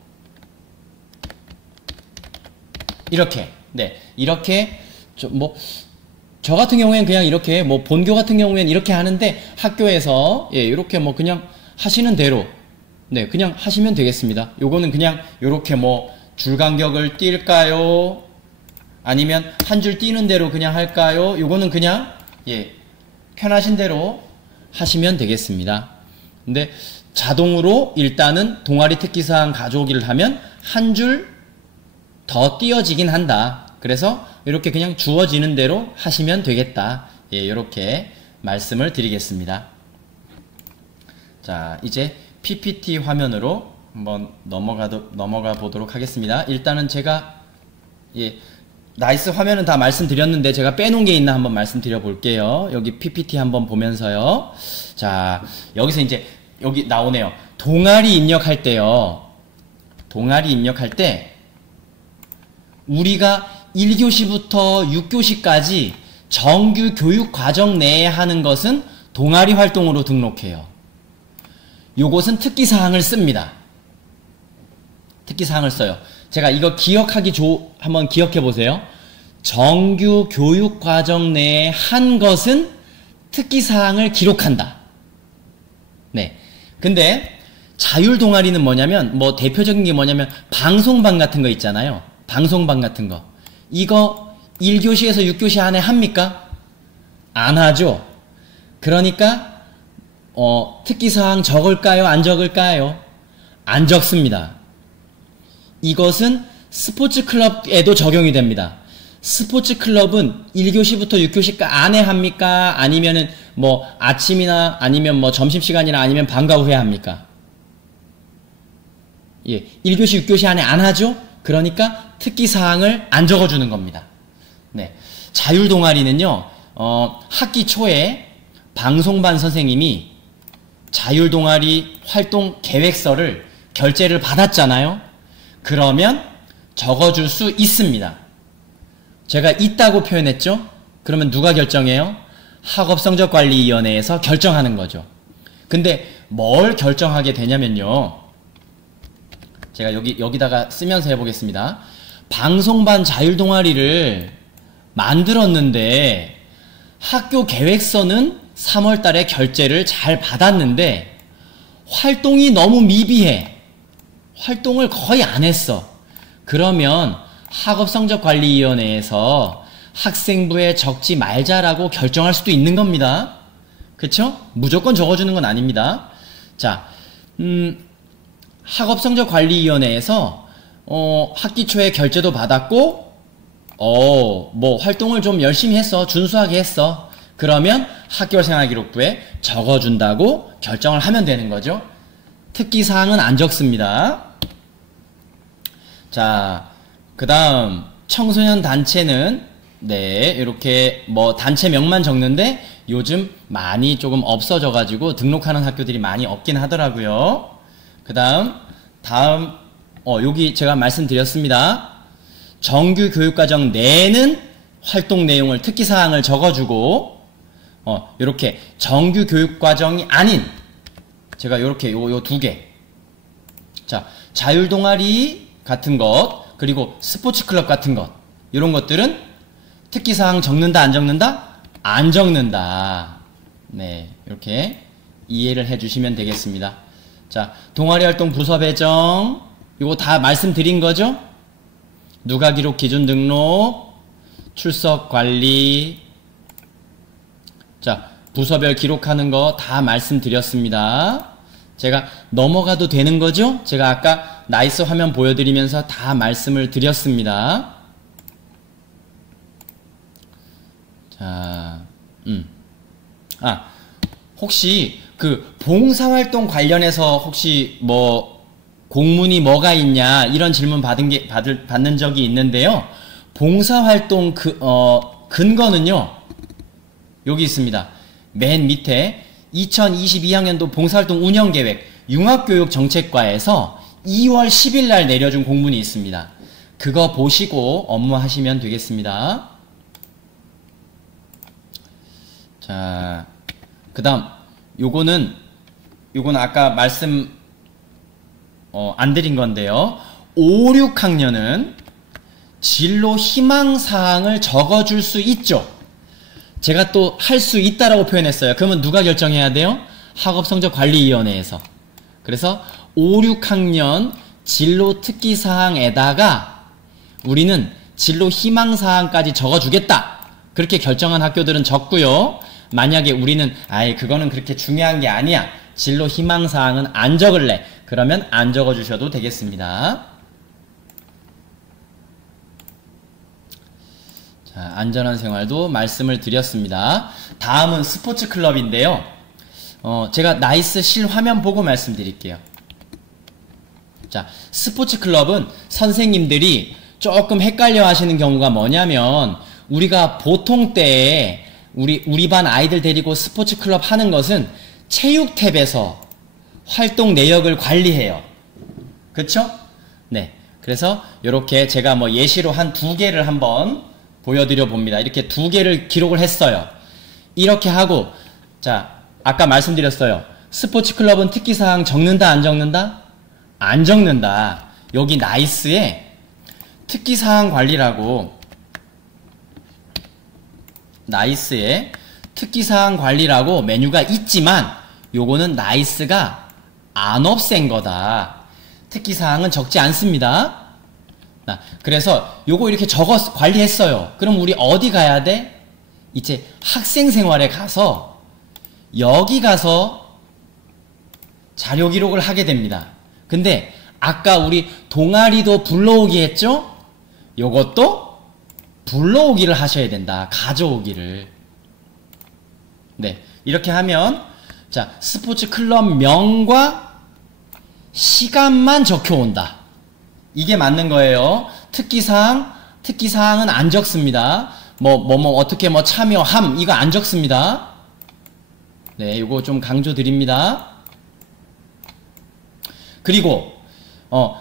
이렇게 네 이렇게 저 같은 경우에는 그냥 이렇게 뭐 본교 같은 경우에는 이렇게 하는데 학교에서 예 이렇게 뭐 그냥 하시는 대로 네 그냥 하시면 되겠습니다. 요거는 그냥 요렇게 뭐 줄 간격을 띨까요? 아니면 한 줄 띄는 대로 그냥 할까요? 요거는 그냥 예 편하신 대로 하시면 되겠습니다. 근데 자동으로 일단은 동아리 특기사항 가져오기를 하면 한 줄 더 띄어지긴 한다. 그래서 이렇게 그냥 주어지는 대로 하시면 되겠다. 예, 이렇게 말씀을 드리겠습니다. 자, 이제 PPT 화면으로 한번 넘어가 보도록 하겠습니다. 일단은 제가 예, 나이스 화면은 다 말씀드렸는데 제가 빼놓은 게 있나 한번 말씀드려 볼게요. 여기 PPT 한번 보면서요. 자, 여기서 이제 여기 나오네요. 동아리 입력할 때요. 동아리 입력할 때 우리가 1교시부터 6교시까지 정규 교육 과정 내에 하는 것은 동아리 활동으로 등록해요. 요것은 특기사항을 씁니다. 특기사항을 써요. 제가 이거 한번 기억해 보세요. 정규 교육 과정 내에 한 것은 특기사항을 기록한다. 네. 근데 자율 동아리는 뭐냐면 뭐 대표적인 게 뭐냐면 방송반 같은 거 있잖아요. 방송반 같은 거. 이거 1교시에서 6교시 안에 합니까? 안 하죠. 그러니까 특기사항 적을까요? 안 적을까요? 안 적습니다. 이것은 스포츠클럽에도 적용이 됩니다. 스포츠클럽은 1교시부터 6교시 안에 합니까? 아니면은 뭐 아침이나 아니면 뭐 점심시간이나 아니면 방과 후에 합니까? 예, 1교시 6교시 안에 안 하죠? 그러니까 특기사항을 안 적어주는 겁니다. 네. 자율동아리는요, 학기 초에 방송반 선생님이 자율동아리 활동 계획서를 결제를 받았잖아요. 그러면 적어줄 수 있습니다. 제가 있다고 표현했죠? 그러면 누가 결정해요? 학업성적관리위원회에서 결정하는 거죠. 근데 뭘 결정하게 되냐면요. 제가 여기다가 쓰면서 해보겠습니다. 방송반 자율동아리를 만들었는데 학교 계획서는 3월 달에 결제를 잘 받았는데 활동이 너무 미비해. 활동을 거의 안 했어. 그러면 학업성적관리위원회에서 학생부에 적지 말자라고 결정할 수도 있는 겁니다. 그쵸? 무조건 적어주는 건 아닙니다. 자, 학업성적관리위원회에서 학기 초에 결제도 받았고 뭐 활동을 좀 열심히 했어. 준수하게 했어. 그러면 학교생활기록부에 적어준다고 결정을 하면 되는 거죠. 특기사항은 안 적습니다. 자, 그 다음 청소년 단체는 네, 이렇게 뭐 단체명만 적는데 요즘 많이 조금 없어져가지고 등록하는 학교들이 많이 없긴 하더라고요. 그 다음 여기 제가 말씀드렸습니다. 정규 교육과정 내는 활동 내용을 특기사항을 적어주고 이렇게 정규 교육과정이 아닌 제가 이렇게 요 두 개. 자, 자율동아리 같은 것, 그리고 스포츠클럽 같은 것, 이런 것들은 특기사항 적는다, 안 적는다? 안 적는다. 네, 이렇게 이해를 해주시면 되겠습니다. 자, 동아리활동 부서 배정, 이거 다 말씀드린 거죠? 누가 기록 기준 등록, 출석 관리, 자, 부서별 기록하는 거 다 말씀드렸습니다. 제가 넘어가도 되는 거죠? 제가 아까 나이스 화면 보여드리면서 다 말씀을 드렸습니다. 자, 혹시 그 봉사활동 관련해서 혹시 뭐 공문이 뭐가 있냐 이런 질문 받는 적이 있는데요. 봉사활동 근거는요. 여기 있습니다. 맨 밑에 2022학년도 봉사활동 운영계획 융합교육정책과에서 2월 10일 날 내려준 공문이 있습니다. 그거 보시고 업무하시면 되겠습니다. 자, 그 다음 요거는 아까 말씀 안 드린 건데요. 5, 6학년은 진로 희망사항을 적어줄 수 있죠. 제가 또 할 수 있다라고 표현했어요. 그러면 누가 결정해야 돼요? 학업성적관리위원회에서. 그래서 5, 6학년 진로 특기사항에다가 우리는 진로 희망사항까지 적어주겠다. 그렇게 결정한 학교들은 적고요. 만약에 우리는 그거는 그렇게 중요한 게 아니야. 진로 희망사항은 안 적을래. 그러면 안 적어주셔도 되겠습니다. 자, 안전한 생활도 말씀을 드렸습니다. 다음은 스포츠클럽인데요. 제가 나이스 실화면 보고 말씀드릴게요. 자, 스포츠클럽은 선생님들이 조금 헷갈려 하시는 경우가 뭐냐면 우리가 보통 때에 우리 반 아이들 데리고 스포츠클럽 하는 것은 체육 탭에서 활동 내역을 관리해요. 그쵸? 네. 그래서 이렇게 제가 뭐 예시로 한 2개를 한번 보여드려 봅니다. 이렇게 2개를 기록을 했어요. 이렇게 하고, 자, 아까 말씀드렸어요. 스포츠클럽은 특기사항 적는다, 안 적는다? 안 적는다. 여기 나이스에 특기사항 관리라고, 나이스에 특기사항 관리라고 메뉴가 있지만, 요거는 나이스가 안 없앤 거다. 특기사항은 적지 않습니다. 그래서 요거 이렇게 적어서 관리했어요. 그럼 우리 어디 가야 돼? 이제 학생생활에 가서 여기 가서 자료 기록을 하게 됩니다. 근데 아까 우리 동아리도 불러오기 했죠? 요것도 불러오기를 하셔야 된다. 가져오기를. 네, 이렇게 하면 자, 스포츠 클럽 명과 시간만 적혀온다. 이게 맞는 거예요. 특기사항은 안 적습니다. 어떻게 참여함, 이거 안 적습니다. 네, 이거 좀 강조 드립니다. 그리고,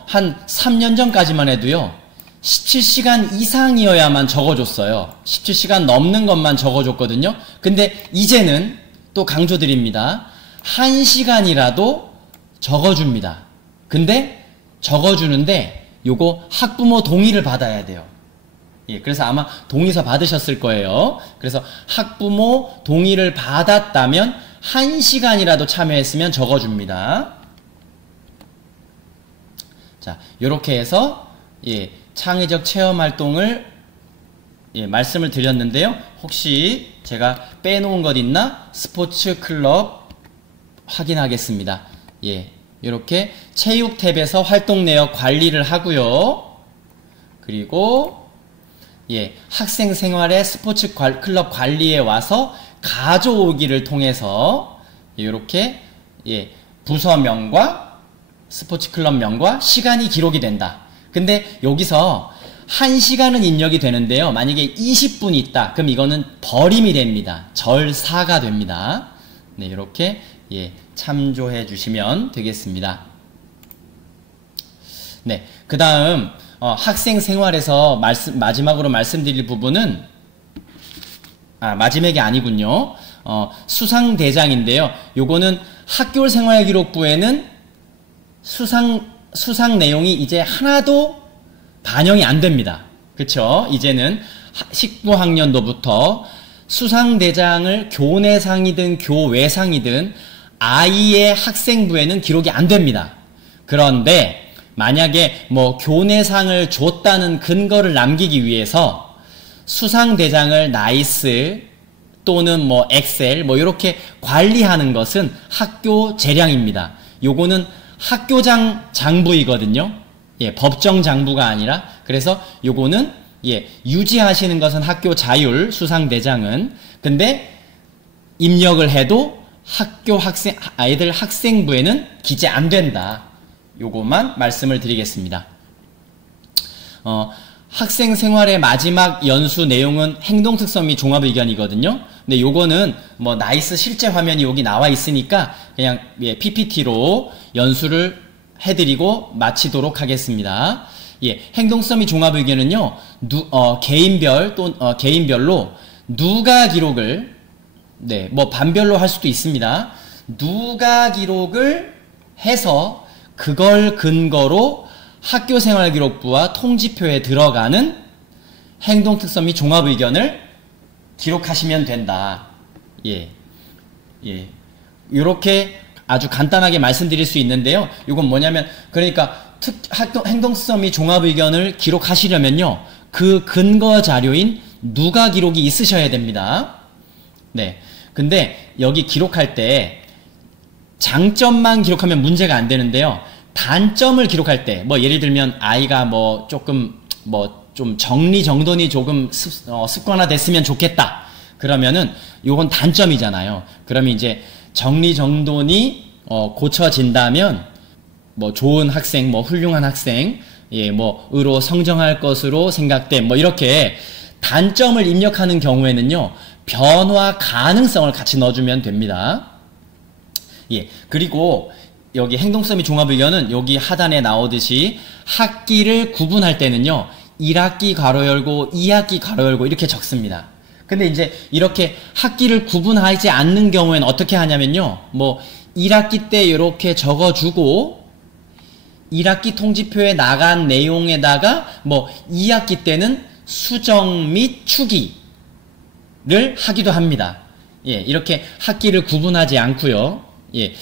한 3년 전까지만 해도요, 17시간 이상이어야만 적어줬어요. 17시간 넘는 것만 적어줬거든요. 근데 이제는 또 강조 드립니다. 1시간이라도 적어줍니다. 근데 적어주는데 요거 학부모 동의를 받아야 돼요. 예, 그래서 아마 동의서 받으셨을 거예요. 그래서 학부모 동의를 받았다면 1시간이라도 참여했으면 적어줍니다. 자, 요렇게 해서 창의적 체험 활동을 말씀을 드렸는데요. 혹시 제가 빼놓은 것 있나? 스포츠 클럽 확인하겠습니다. 이렇게 체육 탭에서 활동 내역 관리를 하고요. 그리고 학생 생활의 스포츠 클럽 관리에 와서 가져오기를 통해서 이렇게 예, 부서명과 스포츠클럽명과 시간이 기록이 된다. 근데 여기서 1시간은 입력이 되는데요. 만약에 20분이 있다. 그럼 이거는 버림이 됩니다. 절사가 됩니다. 네, 이렇게 예, 참조해 주시면 되겠습니다. 네, 그 다음 학생 생활에서 마지막으로 말씀드릴 부분은 마지막이 아니군요. 수상대장인데요. 요거는 학교생활기록부에는 수상 내용이 이제 하나도 반영이 안 됩니다. 그쵸? 이제는 19학년도부터 수상대장을 교내상이든 교외상이든 아이의 학생부에는 기록이 안 됩니다. 그런데 만약에 뭐 교내상을 줬다는 근거를 남기기 위해서 수상대장을 나이스 또는 뭐 엑셀 뭐 이렇게 관리하는 것은 학교 재량입니다. 요거는 학교장 장부이거든요. 예, 법정 장부가 아니라. 그래서 요거는 예, 유지하시는 것은 학교 자율 수상대장은. 근데 입력을 해도 아이들 학생부에는 기재 안 된다. 요것만 말씀을 드리겠습니다. 학생 생활의 마지막 연수 내용은 행동특성 및 종합의견이거든요. 근데 요거는 뭐 나이스 실제 화면이 여기 나와 있으니까 그냥 예, PPT로 연수를 해드리고 마치도록 하겠습니다. 예, 행동성 및 종합의견은요, 개인별로 누가 기록을, 네, 뭐 반별로 할 수도 있습니다. 누가 기록을 해서 그걸 근거로 학교생활기록부와 통지표에 들어가는 행동특성 및 종합의견을 기록하시면 된다. 예, 예, 이렇게 아주 간단하게 말씀드릴 수 있는데요. 이건 뭐냐면, 그러니까 행동특성 및 종합의견을 기록하시려면요, 그 근거 자료인 누가 기록이 있으셔야 됩니다. 네, 근데 여기 기록할 때 장점만 기록하면 문제가 안 되는데요. 단점을 기록할 때, 뭐 예를 들면 아이가 뭐 조금 뭐 좀 정리정돈이 조금 습관화됐으면 좋겠다. 그러면은 요건 단점이잖아요. 그러면 이제 정리정돈이 고쳐진다면 뭐 좋은 학생, 뭐 훌륭한 학생, 예, 뭐 의로 성정할 것으로 생각됨, 뭐 이렇게 단점을 입력하는 경우에는요, 변화 가능성을 같이 넣어주면 됩니다. 예, 그리고 여기 행동성 및 종합의견은 여기 하단에 나오듯이 학기를 구분할 때는요, 1학기 괄호 열고 2학기 괄호 열고 이렇게 적습니다. 근데 이제 이렇게 학기를 구분하지 않는 경우에는 어떻게 하냐면요, 뭐 1학기 때 이렇게 적어주고 1학기 통지표에 나간 내용에다가 뭐 2학기 때는 수정 및 추기를 하기도 합니다. 예, 이렇게 학기를 구분하지 않고요. 예,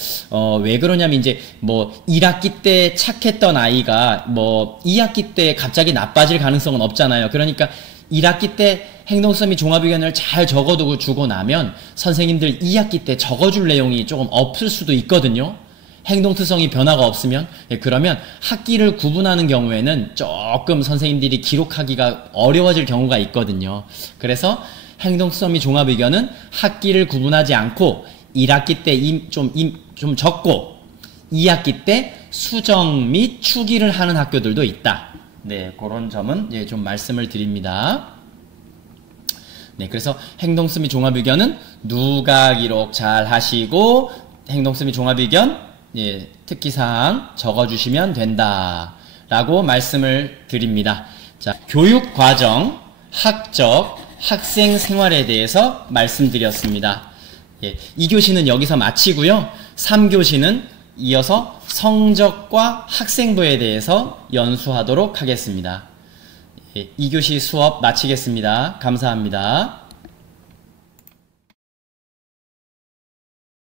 왜 그러냐면 이제 뭐 1학기 때 착했던 아이가 뭐 2학기 때 갑자기 나빠질 가능성은 없잖아요. 그러니까 1학기 때 행동성 및 종합의견을 잘 적어두고 주고 나면 선생님들 2학기 때 적어줄 내용이 조금 없을 수도 있거든요. 행동특성이 변화가 없으면. 예, 그러면 학기를 구분하는 경우에는 조금 선생님들이 기록하기가 어려워질 경우가 있거든요. 그래서 행동특성 및 종합의견은 학기를 구분하지 않고 1학기 때 좀 적고 2학기 때 수정 및 추기를 하는 학교들도 있다. 네, 그런 점은 예, 좀 말씀을 드립니다. 네, 그래서 행동성 및 종합의견은 누가 기록 잘 하시고 행동성 및 종합의견 예, 특기사항 적어주시면 된다 라고 말씀을 드립니다. 자, 교육과정, 학적, 학생 생활에 대해서 말씀드렸습니다. 예, 2교시는 여기서 마치고요. 3교시는 이어서 성적과 학생부에 대해서 연수하도록 하겠습니다. 예, 2교시 수업 마치겠습니다. 감사합니다.